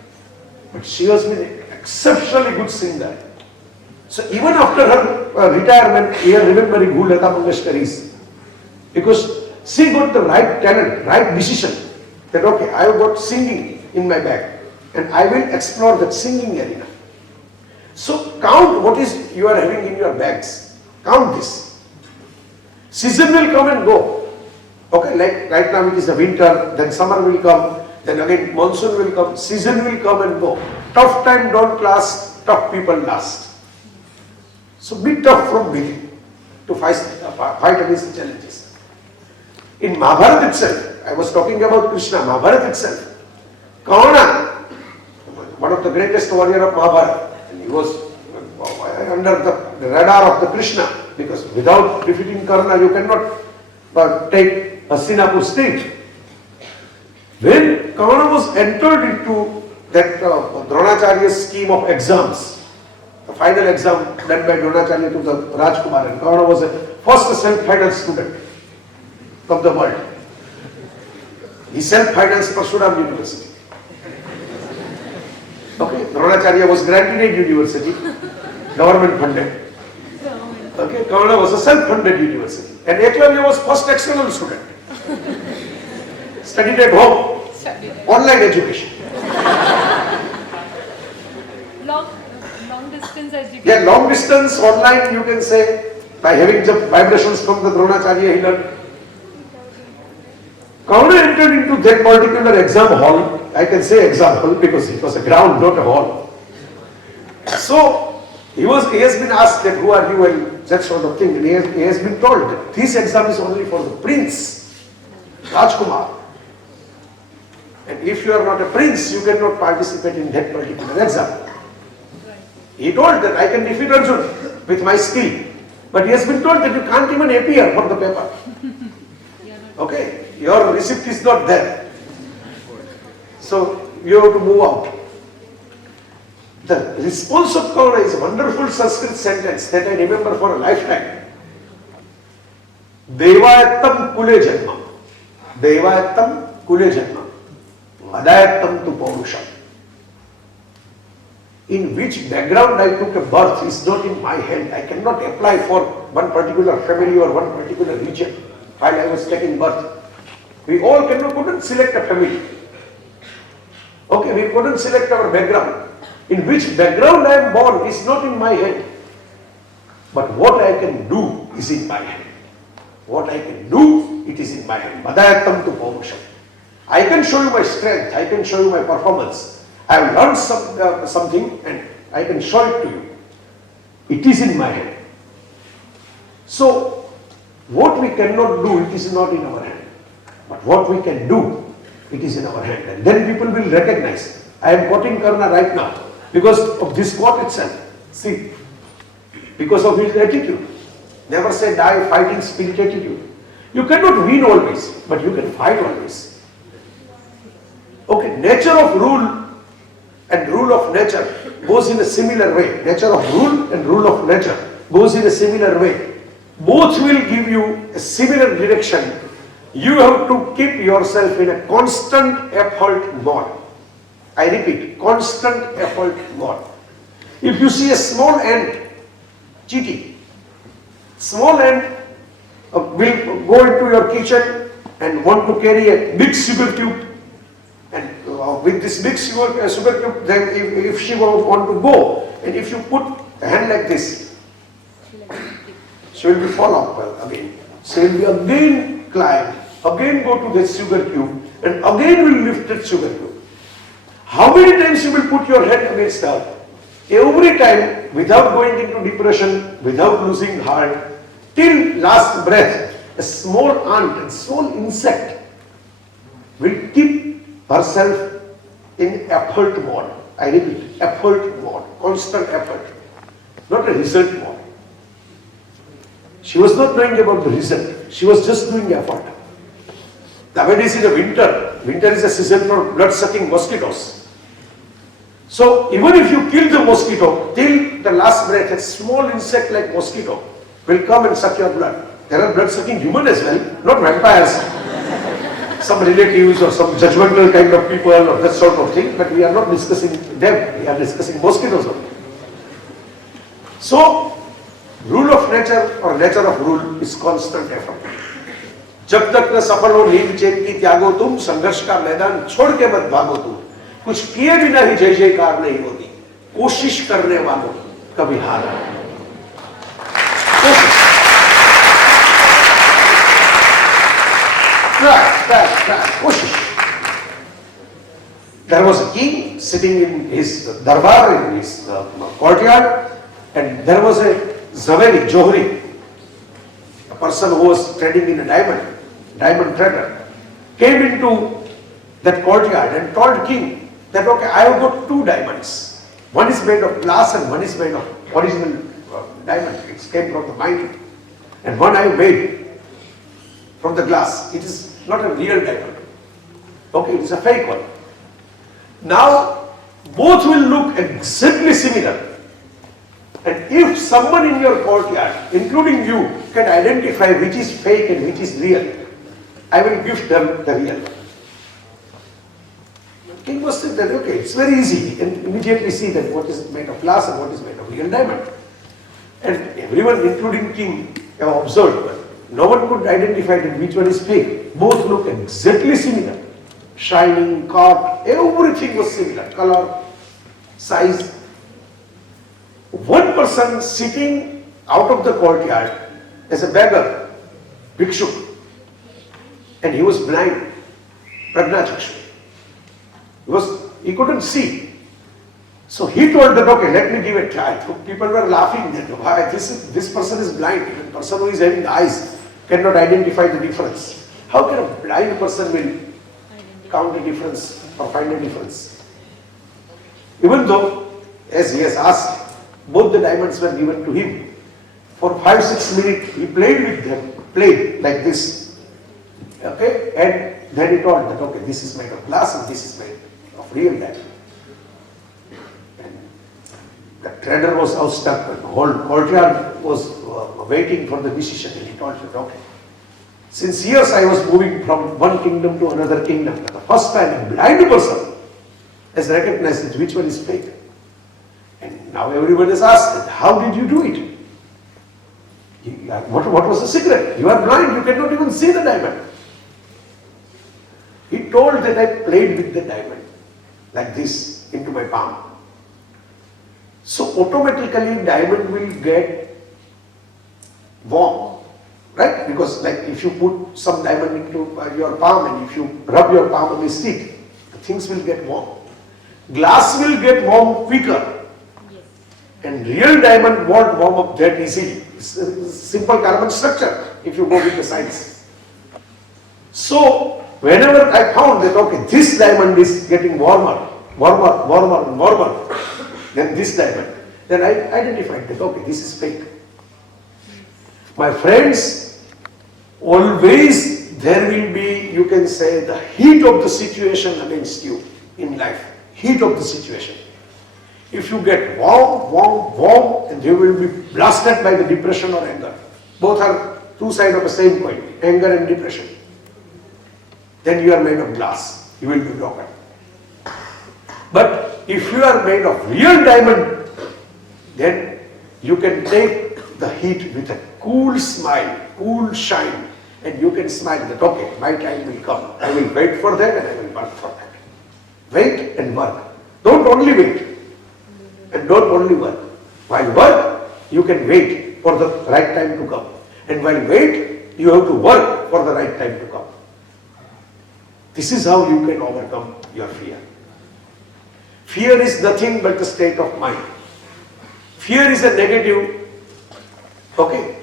but she has been an exceptionally good singer. So even after her retirement, we are remembering who Lata Mangeshkar is. Because she got the right talent, right decision. That okay, I have got singing in my bag and I will explore that singing arena. So count what is you are having in your bags. Count this. Season will come and go. Okay, like right now it is the winter, then summer will come, then again monsoon will come, season will come and go. Tough time don't last, tough people last. So be tough from beginning to fight against the challenges. In Mahabharata itself, I was talking about Krishna, Mahabharata itself. Karna, one of the greatest warrior of Mahabharata, and he was under the radar of the Krishna, because without defeating Karna, you cannot take Hastinapur state. When Karna was entered into that Dronacharya's scheme of exams, the final exam done by Dronacharya to the Rajkumar, and Karna was a first self-financed student of the world. He self-financed Parshuram University. Okay, Dronacharya was granted a university, government funded. Okay, Karna was a self-funded university. And Eklavya was first external student. Studied at home, online education. Long distance education. Yeah, long distance, online you can say, by having the vibrations from the Dronacharya he learned. Karna entered into that particular exam hall, I can say example because it was a ground, not a hall. So, he has been asked that who are you and that sort of thing, and he has been told that this exam is only for the prince, Rajkumar. And if you are not a prince, you cannot participate in that particular exam. He told that I can defeat Arjun with my skill, but he has been told that you can't even appear for the paper. Okay, your receipt is not there. So you have to move out. The response of Karna is a wonderful Sanskrit sentence that I remember for a lifetime. Devayattam kule janma. Devayattam kule janma. Vadayattam tu paurusham. In which background I took a birth is not in my hand. I cannot apply for one particular family or one particular region while I was taking birth. We all couldn't select a family. Okay, we couldn't select our background. In which background I am born is not in my hand. But what I can do is in my hand. What I can do, it is in my hand. Vadayattam tu paurusham. I can show you my strength. I can show you my performance. I have learned something and I can show it to you. It is in my hand. So, what we cannot do, it is not in our hand. But what we can do, it is in our hand. And then people will recognize. I am quoting Karna right now because of this quote itself. See, because of his attitude. Never say die fighting spirit attitude. You cannot win always, but you can fight always. Okay, nature of rule and rule of nature goes in a similar way. Nature of rule and rule of nature goes in a similar way. Both will give you a similar direction. You have to keep yourself in a constant effort mode. I repeat, constant effort mode. If you see a small ant cheating, small ant will go into your kitchen and want to carry a big sugar cube, and with this big sugar cube, then if she want to go, and if you put a hand like this, she will be fall off again. She will be again climb, again go to this sugar cube, and again will lift that sugar cube. How many times you will put your head against her? Every time, without going into depression, without losing heart, till last breath, a small ant, a small insect will keep herself in effort mode. I repeat, effort mode, constant effort, not a result mode. She was not knowing about the result, she was just doing effort. Nowadays in the winter is a season for blood-sucking mosquitoes. So even if you kill the mosquito, till the last breath, a small insect like mosquito will come and suck your blood. There are blood-sucking humans as well, not vampires. Some relatives or some judgmental kind of people or that sort of thing, but we are not discussing them, we are discussing mosquitoes only. So, rule of nature or nature of rule is constant effort. जब तक न सफल हो नींद चैन की त्यागो तुम, संघर्ष का मैदान छोड़ के मत भागो तुम, कुछ किए बिना ही जय जयकार नहीं होती, कोशिश करने वालों कभी हार नहीं। कोशिश। There was a king sitting in his darbar, in his courtyard, and there was a Zaveri, Johri, a person who was trading in a diamond trader, came into that courtyard and told king that, okay, I have got 2 diamonds. One is made of glass and one is made of original diamond. It came from the mine. And one I made from the glass. It is not a real diamond. Okay, it is a fake one. Now, both will look exactly similar. And if someone in your courtyard, including you, can identify which is fake and which is real, I will give them the real. The king was saying that, okay, it's very easy. You can immediately see that what is made of glass and what is made of real diamond. And everyone, including king, have observed, but no one could identify that which one is fake. Both look exactly similar. Shining, carved, everything was similar. Color, size. One person sitting out of the courtyard as a beggar, bhikshu, and he was blind, prajnachakshu. He couldn't see. So he told that, okay, let me give a try. So people were laughing that, why this person is blind. The person who is having eyes cannot identify the difference. How can a blind person will count the difference or find a difference? Even though, as he has asked, both the diamonds were given to him. For 5-6 minutes, he played with them, played like this. Okay, and then he told that, okay, this is made of glass and this is made of real diamond. And the trader was outstuck, and the whole courtyard was waiting for the decision, and he told that, okay, since years I was moving from one kingdom to another kingdom, for the first time a blind person has recognized which one is fake. And now everyone is asked, how did you do it? What was the secret? You are blind, you cannot even see the diamond. He told that I played with the diamond, like this, into my palm. So automatically diamond will get warm, right? Because like if you put some diamond into your palm and if you rub your palm on the stick, the things will get warm. Glass will get warm quicker. And real diamond won't warm up that easily. It's a simple carbon structure if you go with the science. So whenever I found that, okay, this diamond is getting warmer than this diamond, then I identified that, okay, this is fake. My friends, always there will be, you can say, the heat of the situation against you in life. Heat of the situation. If you get warm, and you will be blasted by the depression or anger. Both are two sides of the same coin, anger and depression. Then you are made of glass, you will be broken. But if you are made of real diamond, then you can take the heat with a cool smile, cool shine, and you can smile that, okay, my time will come. I will wait for that and I will work for that. Wait and work. Don't only wait and don't only work. While work, you can wait for the right time to come. And while wait, you have to work for the right time to come. This is how you can overcome your fear. Fear is nothing but the state of mind. Fear is a negative, okay?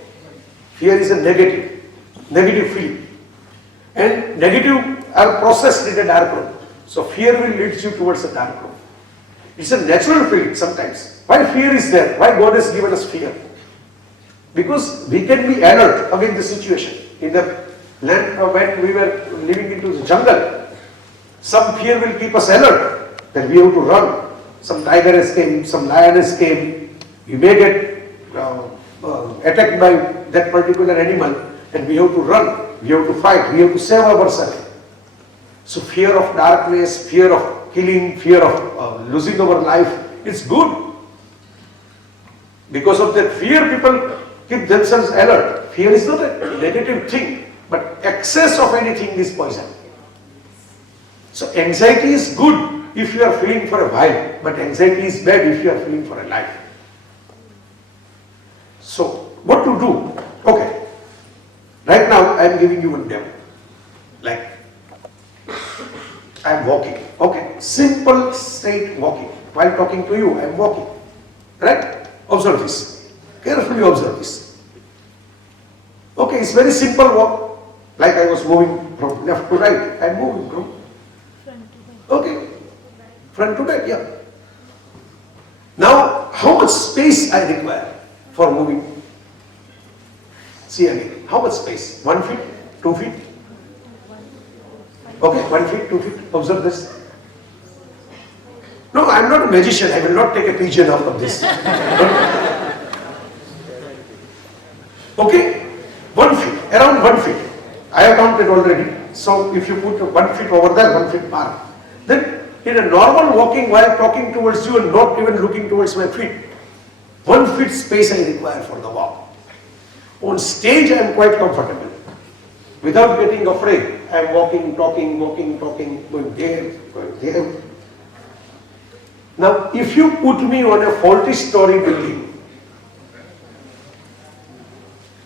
Fear is a negative feeling. And negative are processed in a dark room. So fear will lead you towards a dark room. It's a natural feeling sometimes. Why fear is there? Why God has given us fear? Because we can be alert against the situation. In the land when we were living into the jungle, some fear will keep us alert. Then we have to run. Some tiger came, some lioness came. You may get attacked by that particular animal, and we have to run. We have to fight. We have to save ourselves. So fear of darkness, fear of killing, fear of losing our life, it's good. Because of that fear, people keep themselves alert. Fear is not a negative thing, but excess of anything is poison. So anxiety is good if you are feeling for a while, but anxiety is bad if you are feeling for a life. So what to do? Okay. Right now I am giving you one demo. Like I am walking. Okay. Simple, straight walking. While talking to you, I am walking. Right? Observe this. Carefully observe this. Okay, it's very simple walk. Like I was moving from left to right. I am moving from okay, front to back, yeah. Now, how much space I require for moving? See again, how much space? 1 feet, 2 feet? Okay, 1 feet, 2 feet, observe this. No, I am not a magician, I will not take a pigeon out of this. Okay, 1 feet, around 1 feet. I have counted already. So, if you put 1 feet over there, 1 feet mark. Then, in a normal walking while talking towards you and not even looking towards my feet, 1 feet space I require for the walk. On stage I am quite comfortable. Without getting afraid, I am walking, talking, going there. Now, if you put me on a 40-story building,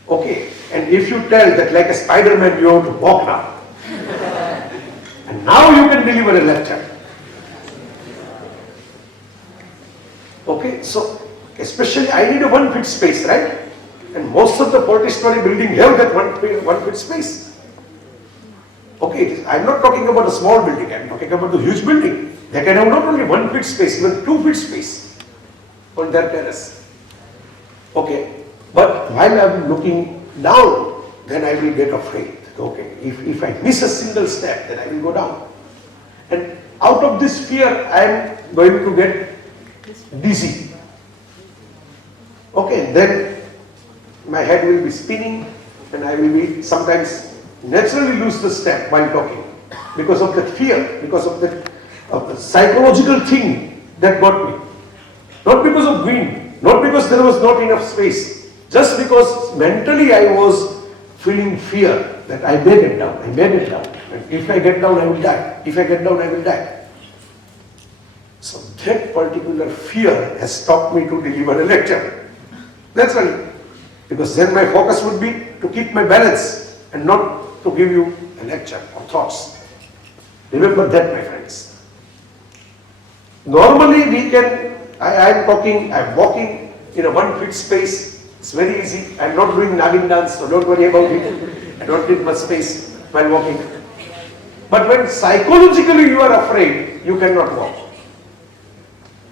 okay, and if you tell that like a Spider-Man you have to walk now, and now you can deliver a lecture. Okay, so especially I need a 1 feet space, right? And most of the 40-story building have that 1 feet space. Okay, I'm not talking about a small building, I'm talking about the huge building. They can have not only 1 feet space, even 2 feet space on their terrace. Okay, but while I'm looking down, then I will get afraid. Okay, if I miss a single step, then I will go down. And out of this fear, I am going to get dizzy. Okay, then my head will be spinning and I will be sometimes naturally lose the step while talking because of that fear, because of that psychological thing that got me. Not because of wind, not because there was not enough space, just because mentally I was feeling fear that I may get down, And if I get down, I will die. If I get down, I will die. So that particular fear has stopped me to deliver a lecture. That's all. Because then my focus would be to keep my balance and not to give you a lecture or thoughts. Remember that, my friends. Normally we can am talking, I am walking in a 1 feet space. It's very easy. I am not doing Nagin dance, so don't worry about it. I don't need much space while walking. But when psychologically you are afraid, you cannot walk.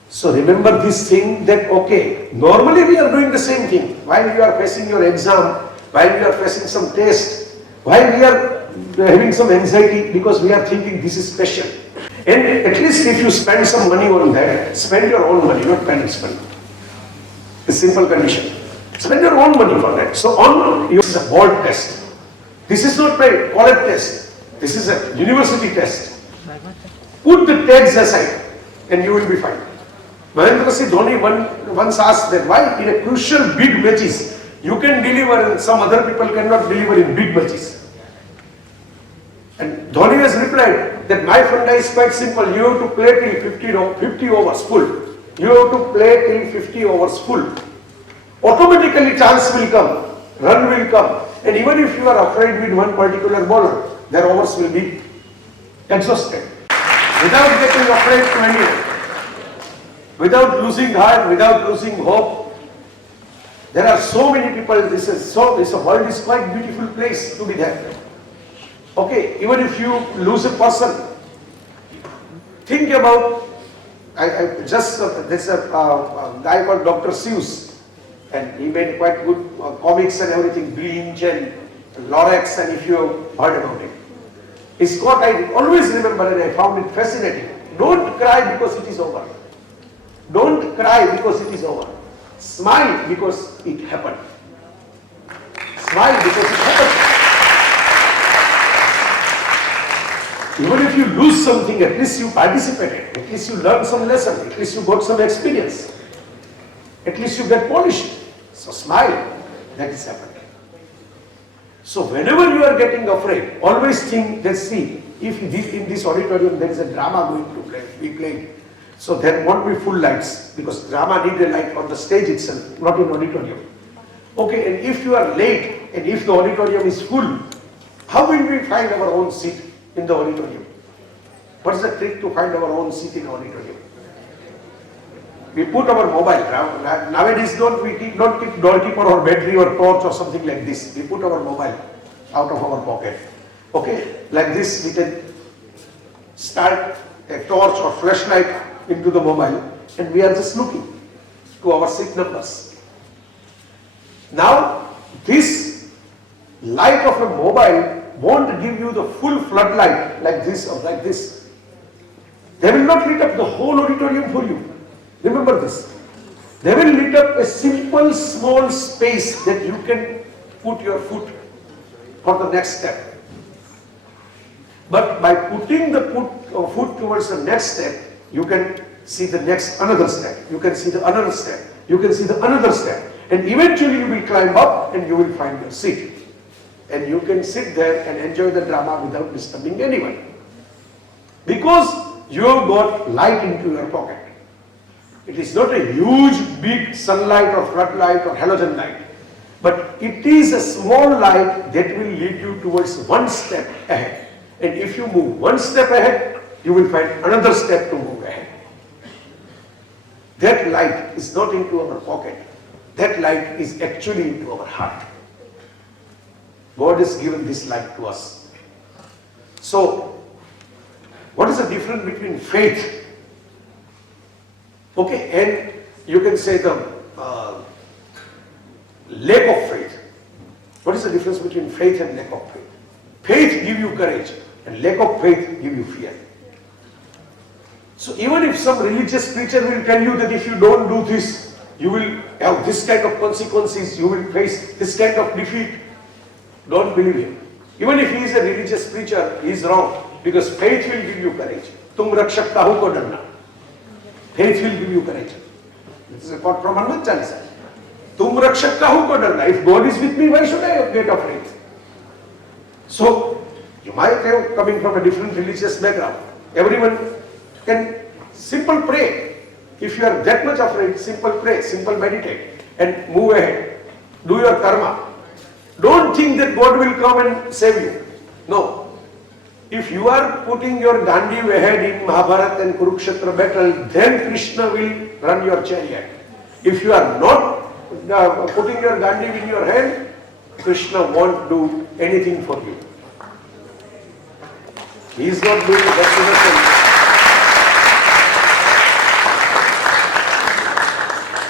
So remember this thing that, okay, normally we are doing the same thing. While you are facing your exam, while you are facing some test, while we are having some anxiety because we are thinking this is special. And at least if you spend some money on that, spend your own money, not parents' money. A simple condition. Spend your own money for that. So this is a board test. This is not my college test. This is a university test. Put the tags aside and you will be fine. Mahendra Singh Dhoni once asked that why in a crucial big matches you can deliver and some other people cannot deliver in big matches. And Dhoni has replied that my funda is quite simple. You have to play till 50 overs full. You have to play till 50 overs full. Automatically chance will come, run will come. And even if you are afraid with one particular bowler, their overs will be exhausted. Without getting afraid to anyone, without losing heart, without losing hope. There are so many people, this world is quite beautiful place to be there. Okay, even if you lose a person, think about, there's a guy called Dr. Seuss, and he made quite good comics and everything, Bleach and Lorax, and if you have heard about it. His quote I always remember and I found it fascinating. Don't cry because it is over. Don't cry because it is over. Smile because it happened. Smile because it happened. Even if you lose something, at least you participated. At least you learned some lesson. At least you got some experience. At least you get polished. So smile. That is happened. So whenever you are getting afraid, always think that see, if in this auditorium there is a drama going to be played, so there won't be full lights because drama need a light on the stage itself, not in auditorium. Okay, and if you are late and if the auditorium is full, how will we find our own seat in the auditorium? What is the trick to find our own seat in the auditorium? We put our mobile. Nowadays don't keep doorkeeper or battery or torch or something like this. We put our mobile out of our pocket. Okay, like this we can start a torch or flashlight into the mobile and we are just looking to our seat numbers. Now this light of a mobile won't give you the full floodlight like this or like this. They will not lit up the whole auditorium for you. Remember this. They will lit up a simple small space that you can put your foot for the next step. But by putting the foot towards the next step, you can see the next another step. You can see the another step. You can see the another step. And eventually you will climb up and you will find your seat. And you can sit there and enjoy the drama without disturbing anyone. Because you have got light into your pocket. It is not a huge big sunlight or floodlight or halogen light. But it is a small light that will lead you towards one step ahead. And if you move one step ahead, you will find another step to move ahead. That light is not into our pocket. That light is actually into our heart. God has given this light to us. So, what is the difference between faith? Okay, and you can say the lack of faith. What is the difference between faith and lack of faith? Faith gives you courage and lack of faith gives you fear. So even if some religious preacher will tell you that if you don't do this, you will have this kind of consequences, you will face this kind of defeat, don't believe him. Even if he is a religious preacher, he is wrong because faith will give you courage. Tum rakshak kahu ko darna. Faith will give you courage. This is a quote from Hanuman Chalisa. Tum rakshak kahu ko darna. If God is with me, why should I get afraid? So, you might have coming from a different religious background. Everyone can simple pray. If you are that much afraid, simple pray, simple meditate and move ahead. Do your karma. Don't think that God will come and save you. No. If you are putting your Gandhi ahead in Mahabharata and Kurukshetra battle, then Krishna will run your chariot. If you are not putting your Gandhi in your hand, Krishna won't do anything for you. He is not doing that.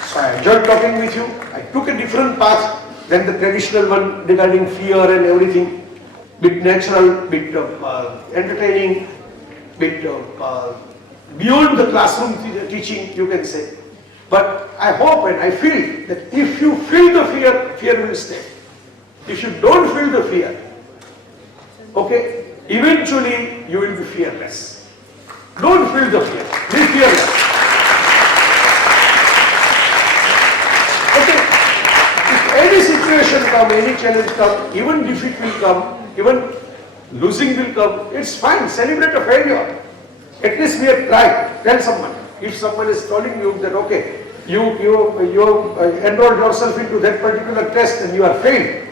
So I enjoyed talking with you. I took a different path than the traditional one regarding fear and everything. Bit natural, bit entertaining, bit beyond the classroom teaching, you can say. But I hope and I feel that if you feel the fear, fear will stay. If you don't feel the fear, okay, eventually you will be fearless. Don't feel the fear, be fearless. Okay, if any situation come, any challenge come, even defeat will come, even losing will come, it's fine, celebrate a failure. At least we have tried. Tell someone. If someone is telling you that, okay, you enrolled yourself into that particular test and you are failed,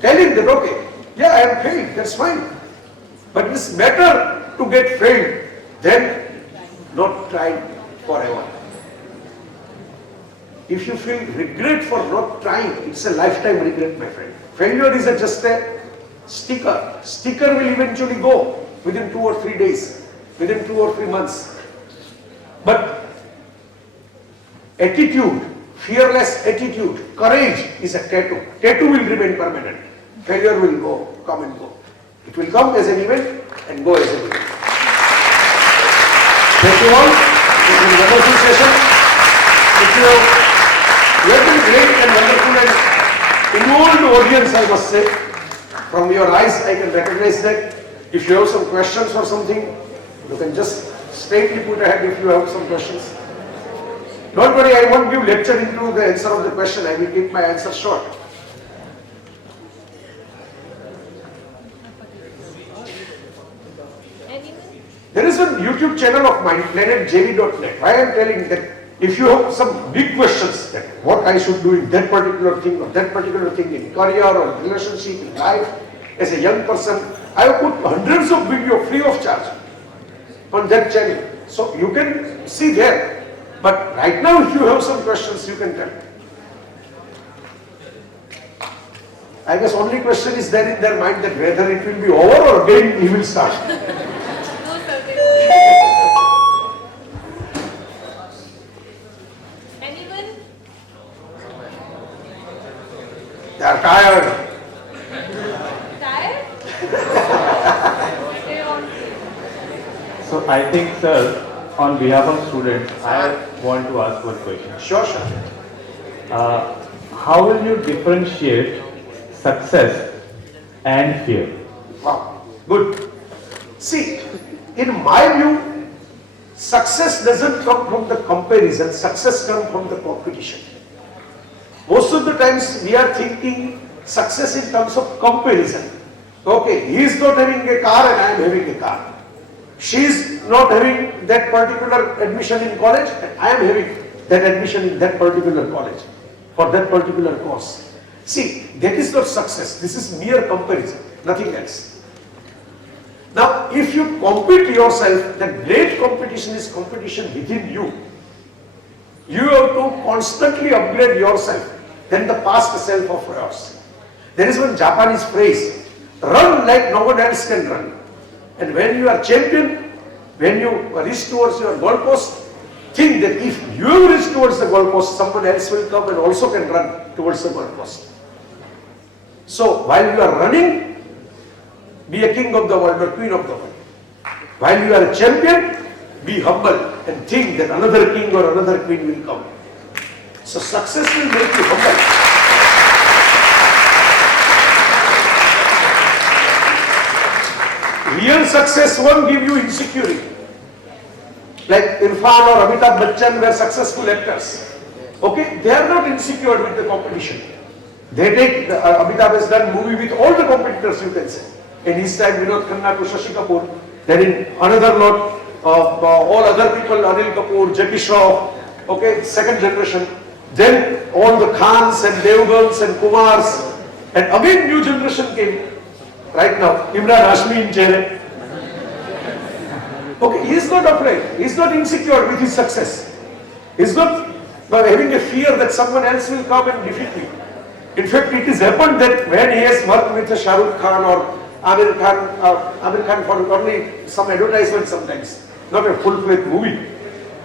tell him that, okay, yeah, I am failed, that's fine. But it's better to get failed than not trying forever. If you feel regret for not trying, it's a lifetime regret, my friend. Failure is just a sticker. Sticker will eventually go within 2 or 3 days, within 2 or 3 months. But attitude, fearless attitude, courage is a tattoo. Tattoo will remain permanent. Failure will go, come and go. It will come as an event and go as an event. Thank you all. This is a wonderful session. You have been great and wonderful and involved audience, I must say. From your eyes, I can recognize that. If you have some questions or something, you can just straightly put ahead if you have some questions. Don't worry, I won't give lecture into the answer of the question. I will keep my answer short. There is a YouTube channel of mine, planetjv.net. Why I am telling that if you have some big questions, that what I should do in that particular thing or that particular thing in career or relationship, in life, as a young person, I have put hundreds of videos free of charge on that channel. So you can see there. But right now, if you have some questions, you can tell. I guess only question is there in their mind that whether it will be over or again he will start. Anyone? They are tired. Tired? So I think, sir, on behalf of students, I want to ask one question. Sure. How will you differentiate success and fear? Wow, good. See, in my view, success doesn't come from the comparison, success comes from the competition. Most of the times we are thinking success in terms of comparison. Okay, he is not having a car and I am having a car. She is not having that particular admission in college and I am having that admission in that particular college for that particular course. See, that is not success. This is mere comparison, nothing else. Now, if you compete yourself, the great competition is competition within you. You have to constantly upgrade yourself than the past self of yours. There is one Japanese phrase, run like no one else can run. And when you are champion, when you reach towards your goal post, think that if you reach towards the goal post, someone else will come and also can run towards the goal post. So, while you are running, be a king of the world or queen of the world. While you are a champion, be humble and think that another king or another queen will come. So, success will make you humble. Real success won't give you insecurity. Like Irfan or Amitabh Bachchan were successful actors. Okay, they are not insecure with the competition. They take, Amitabh has done movie with all the competitors, you can say. In his time, Vinod Khanna to Shashi Kapoor. Then in another lot, all other people, Anil Kapoor, Jackie Shroff, okay, second generation. Then all the Khans and Devgans and Kumars. And again new generation came. Right now, Imran Hashmi in Chehre. Okay, he is not afraid. He is not insecure with his success. He is not having a fear that someone else will come and defeat me. In fact, it has happened that when he has worked with a Shah Rukh Khan or Amir Khan for only some advertisement sometimes, not a full-fledged movie.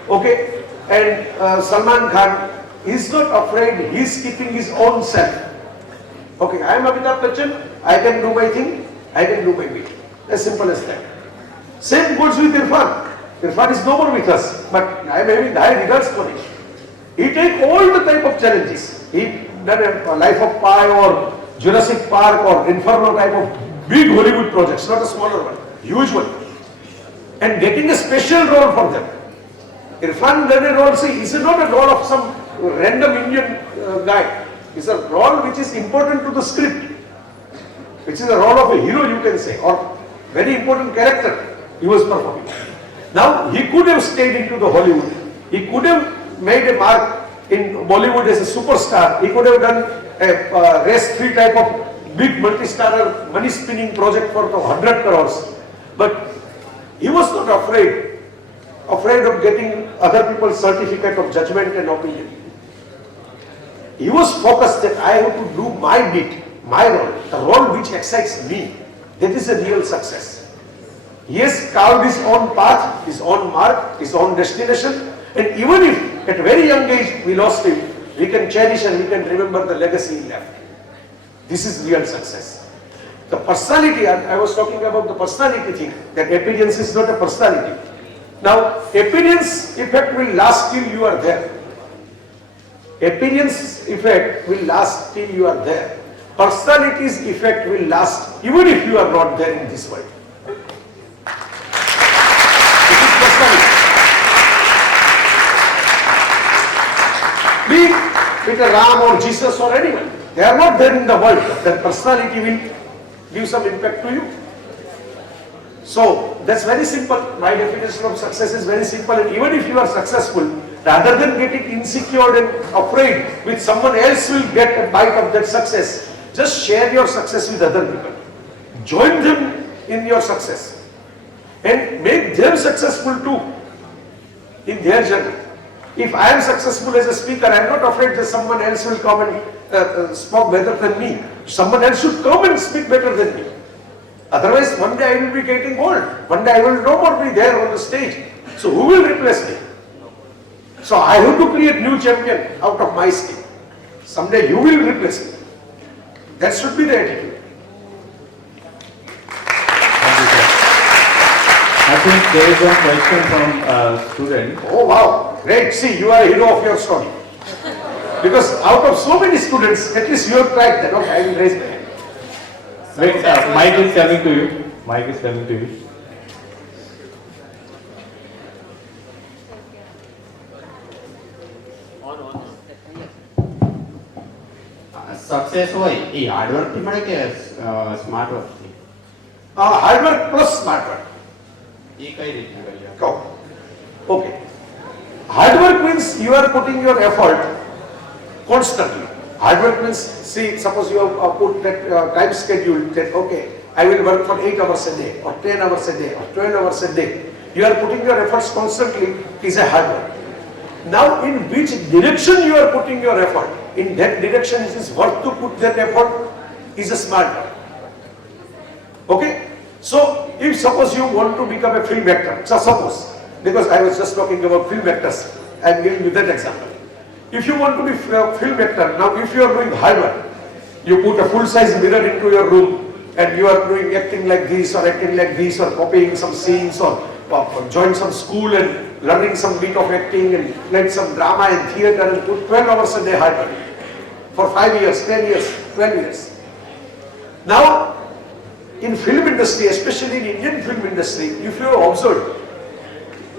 Okay, and Salman Khan, he is not afraid. He is keeping his own self. Okay, I am Amitabh Bachchan. I can do my thing. I can do my bit. As simple as that. Same goes with Irfan. Irfan is no more with us, but I am having high regards for him. He take all the type of challenges. He done a Life of Pi or Jurassic Park or Inferno type of big Hollywood projects, not a smaller one, huge one. And getting a special role for them. Irfan done a role, see, it's not a role of some random Indian guy. It's a role which is important to the script. Which is a role of a hero, you can say, or very important character he was performing. Now, he could have stayed into the Hollywood. He could have made a mark in Bollywood as a superstar. He could have done a race 3 type of big multi-starrer money spinning project for the 100 crores. But he was not afraid of getting other people's certificate of judgment and opinion. He was focused that I have to do my bit, my role, the role which excites me. That is a real success. He has carved his own path, his own mark, his own destination, and even if at a very young age we lost him, we can cherish and we can remember the legacy he left. This is real success. The personality, I was talking about the personality thing, that appearance is not a personality. Now, appearance effect will last till you are there. Appearance effect will last till you are there. Personality's effect will last even if you are not there in this world. Be it a Ram or Jesus or anyone, they are not there in the world. Their personality will give some impact to you. So that's very simple. My definition of success is very simple, and even if you are successful, rather than getting insecure and afraid with someone else will get a bite of that success, just share your success with other people. Join them in your success and make them successful too in their journey. If I am successful as a speaker, I am not afraid that someone else will come and speak better than me. Someone else should come and speak better than me. Otherwise, one day I will be getting old. One day I will no more be there on the stage. So who will replace me? So I have to create new champion out of my skin. Someday you will replace me. That should be the attitude. Thank you, sir. I think there is one question from a student. Oh wow, great. See, you are a hero of your story. Because out of so many students, at least you have tried that. Okay, I will raise my hand. Wait, Mike is coming to you. Mike is coming to you. Success હોય એ hard work થી મળે કે smart work થી? Hard work plus smart work. એ કઈ રીતના કરી શકો? Go. Okay. Hard work means you are putting your effort constantly. Hard work means, see, suppose you have put that time schedule that, okay, I will work for 8 hours a day, or 10 hours a day, or 12 hours a day. You are putting your efforts constantly, is a hard work. Now, in which direction you are putting your effort, in that direction it is worth to put that effort, is a smart work. Okay? So, if suppose you want to become a film actor, so suppose, because I was just talking about film actors, I am giving you that example. If you want to be a film actor, now if you are doing hard work, you put a full-size mirror into your room and you are doing acting like this or acting like this or copying some scenes or join some school and learning some bit of acting and learn some drama and theatre and put 12 hours a day hard work for 5 years, 10 years, 12 years. Now, in film industry, especially in Indian film industry, if you have observed,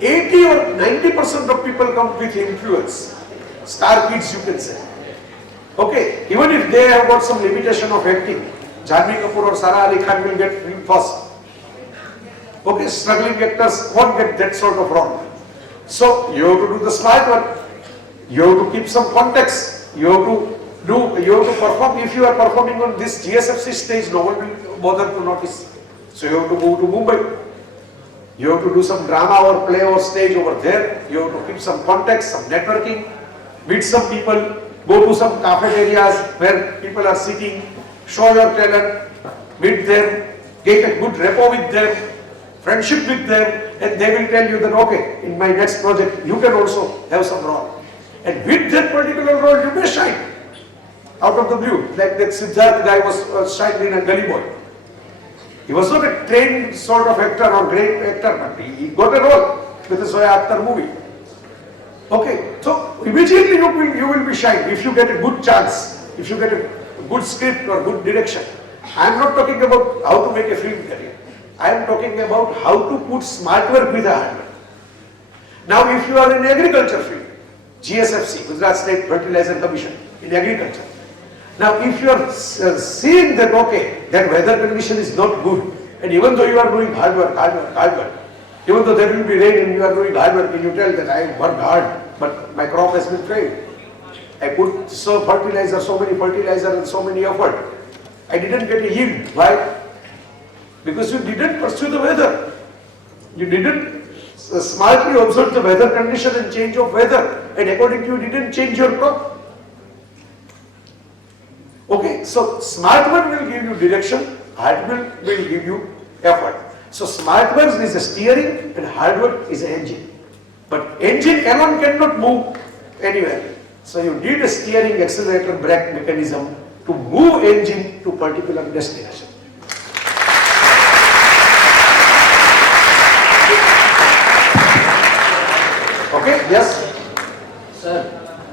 80 or 90% of people come with influence. Star kids, you can say. Okay, even if they have got some limitation of acting, Janvi Kapoor or Sara Ali Khan will get film first. Okay, struggling actors won't get that sort of role. So, you have to do the smart work. You have to keep some context. You have to perform. If you are performing on this GSFC stage, no one will bother to notice. So, you have to move to Mumbai. You have to do some drama or play or stage over there. You have to keep some context, some networking, meet some people, go to some cafeterias where people are sitting, show your talent, meet them, get a good rapport with them, friendship with them, and they will tell you that, okay, in my next project, you can also have some role. And with that particular role, you may shine out of the blue, like that Siddharth guy was shining in a Gully Boy. He was not a trained sort of actor or great actor, but he got a role with the Zoya Akhtar movie. Okay, so immediately you will be shy if you get a good chance, if you get a good script or good direction. I am not talking about how to make a film career. I am talking about how to put smart work with a hard work. Now if you are in agriculture field, GSFC, Gujarat State Fertilizer Commission, in agriculture. Now if you are seeing that, okay, that weather condition is not good, and even though you are doing hard work, even though there will be rain and you are doing hard work, and you tell that I worked hard, but my crop has been failed. I put so many fertilizer and so many effort. I didn't get a yield. Why? Because you didn't pursue the weather. You didn't smartly observe the weather condition and change of weather, and according to you didn't change your crop. Okay, so smart work will give you direction, hard work will give you effort. So smart work is a steering and hard work is an engine. But engine alone cannot move anywhere. So you need a steering, accelerator, brake mechanism to move engine to particular destination. Okay, yes? Sir,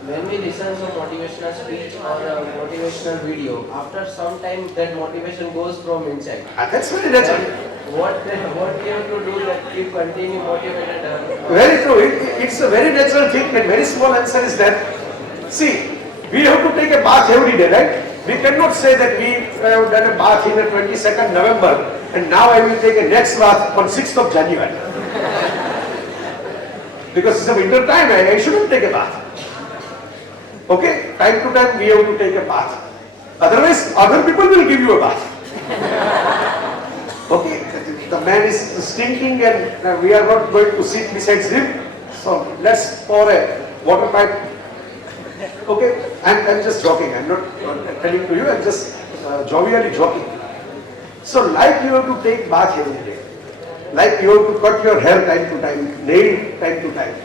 when we listen to motivational speech or a motivational video, after some time that motivation goes from inside. That's very natural. What we have to do that keep continue motivated? Very true. It's a very natural thing, and very small answer is that, see, we have to take a bath every day, right? We cannot say that we have done a bath in the 22nd November and now I will take a next bath on 6th of January. Because it's a winter time, I shouldn't take a bath. Okay, time to time we have to take a bath. Otherwise, other people will give you a bath. Okay, the man is stinking and we are not going to sit beside him. So let's pour a water pipe. Okay, I'm just joking. I'm not telling to you. I'm just jovially joking. So like you have to take bath every day. Like you have to cut your hair time to time, nail time to time.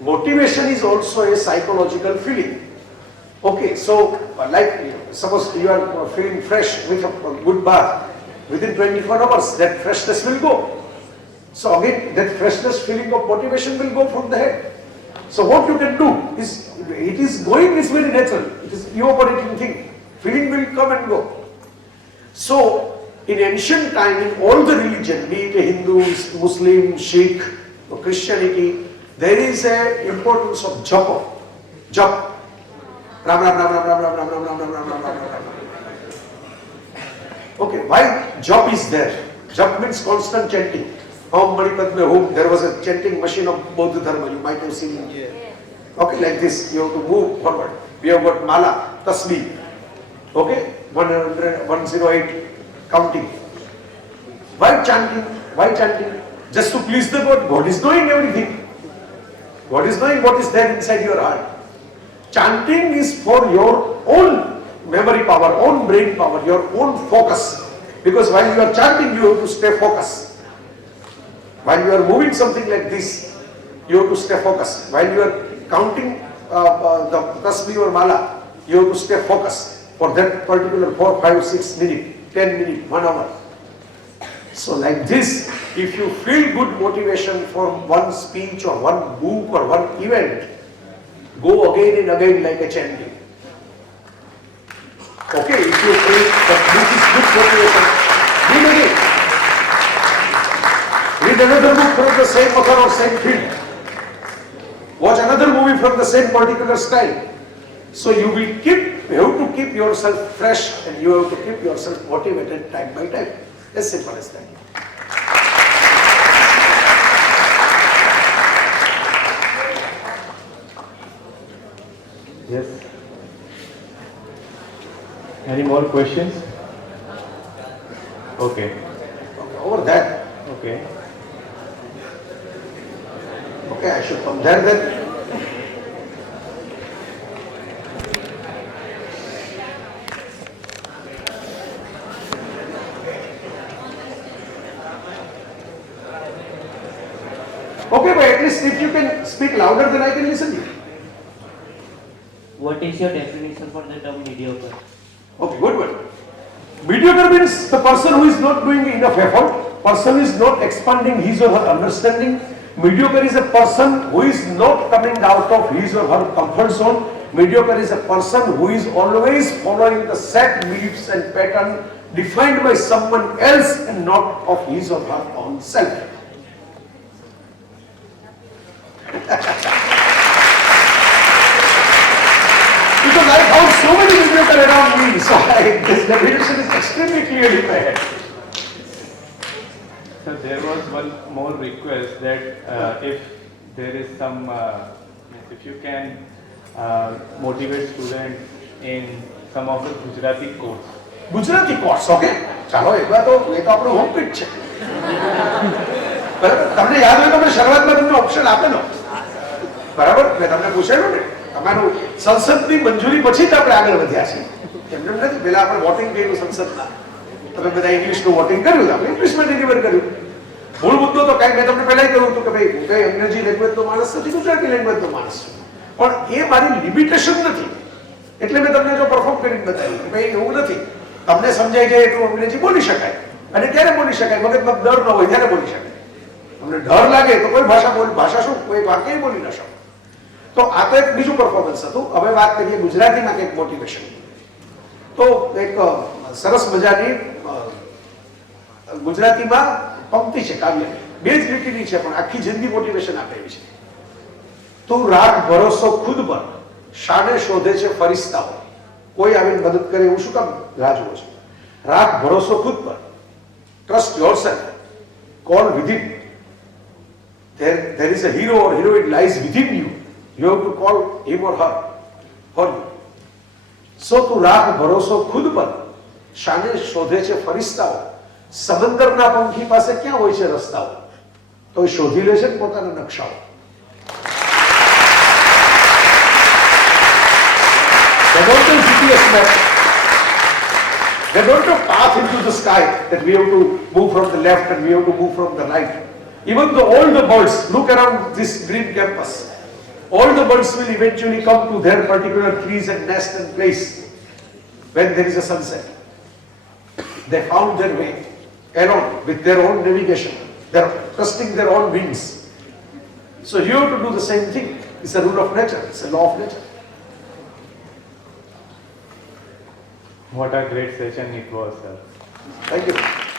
Motivation is also a psychological feeling. Okay, so like suppose you are feeling fresh with a good bath, within 24 hours that freshness will go. So again that freshness feeling of motivation will go from the head. So what you can do is, it is going is very natural. It is evaporating thing. Feeling will come and go. So in ancient time, in all the religion, be it a Hindus, Muslim, Sikh, or Christianity, there is a importance of japa. Jap. Ram, ram, ram, ram, ram, ram, ram, ram, ram, ram, ram, ram, ram, ram. Okay, why jap is there? Jap means constant chanting. Om Mani Padme Hum. There was a chanting machine of Buddha Dharma. You might have seen it. Okay, like this. You have to move forward. We have got mala, tasbih. Okay, 100, 108 counting. Why chanting? Why chanting? Just to please the God. God is knowing everything. God is knowing what is there inside your heart. Chanting is for your own memory power, own brain power, your own focus. Because while you are chanting, you have to stay focused. While you are moving something like this, you have to stay focused. While you are counting the tasbih or mala, you have to stay focused for that particular 4, 5, 6 minutes, 10 minutes, 1 hour. So like this, if you feel good motivation from one speech or one book or one event, go again and again like a chanting. Okay, if you feel that this is good motivation, read again. Read another book from the same author or same field. Watch another movie from the same particular style. So you have to keep yourself fresh and you have to keep yourself motivated time by time. As simple as that. Yes. Any more questions? Okay. Over that. Okay. Okay. Okay, I should come there then. Okay, but at least if you can speak louder, then I can listen to you. What is your definition for the term mediocre? Okay, good one. Mediocre means the person who is not doing enough effort, person who is not expanding his or her understanding. Mediocre is a person who is not coming out of his or her comfort zone. Mediocre is a person who is always following the set beliefs and pattern defined by someone else and not of his or her own self. Because I found so many mediocre around me, so this definition is extremely clear in my head. So there was one more request that if there is some, if you can motivate students in some of the Gujarati course. Gujarati course okay ચાલો એકવાર તો એ તો આપણો home pitch છે બરાબર તમને યાદ હોય તો મેં શરૂઆતમાં તમને ઓપ્શન આપેલો બરાબર મેં તમને પૂછેલું ને તમારું સંસદની મંજૂરી પછી જ આપણે આગળ વધ્યા છીએ એમને નથી પહેલા આપણે વોટિંગ કર્યું સંસદના તમે બધા ઇંગ્લિશનું વોટિંગ કર્યું આપણે ઇંગ્લિશમાં ડિલિવર કર્યું મૂળ મુદ્દો તો કાંઈ મેં તમને પહેલા કહ્યું હતું કે ભાઈ હું કઈ અંગ્રેજી લેંગ્વેજનો માણસ નથી ગુજરાતી લેંગ્વેજનો માણસ છું પણ એ મારી લિમિટેશન નથી એટલે મેં તમને જો પરફોર્મ કરીને બતાવ્યું કે ભાઈ એવું નથી તમને સમજાય જાય એટલું અંગ્રેજી બોલી શકાય અને ક્યારે બોલી શકાય મગજમાં ડર ન હોય ત્યારે બોલી શકાય તમને ડર લાગે તો કોઈ ભાષા શું કોઈ વાક્ય બોલી ન શકો તો આ તો એક બીજું પરફોર્મન્સ હતું હવે વાત કરીએ ગુજરાતીમાં કંઈક મોટિવેશન તો એક સરસ મજાની ગુજરાતીમાં પંક્તિ છે કાવ્ય બે જ લીટીની છે પણ આખી જિંદગી મોટિવેશન આપે એવી છે તું રાખ ભરોસો ખુદ પર શાને શોધે છે ફરિશ્તાઓ કોઈ આવીને મદદ કરે એવું શું કામ રાહ જુઓ છો રાખ ભરોસો ખુદ પર trust yourself call within there is a hero or heroine lies within you you have to call him or her for you so તું રાખ ભરોસો ખુદ પર શાને શોધે છે ફરિશ્તાઓ સમંદરના પંખી પાસે ક્યાં હોય છે રસ્તાઓ તો એ શોધી લે છે પોતાના નકશાઓ They don't have GPS map. They don't have path into the sky that we have to move from the left and we have to move from the right. Even though all the birds, look around this green campus, all the birds will eventually come to their particular trees and nest and place when there is a sunset. They found their way alone with their own navigation. They are trusting their own wings. So you have to do the same thing. It's a rule of nature. It's a law of nature. What a great session it was, sir. Thank you.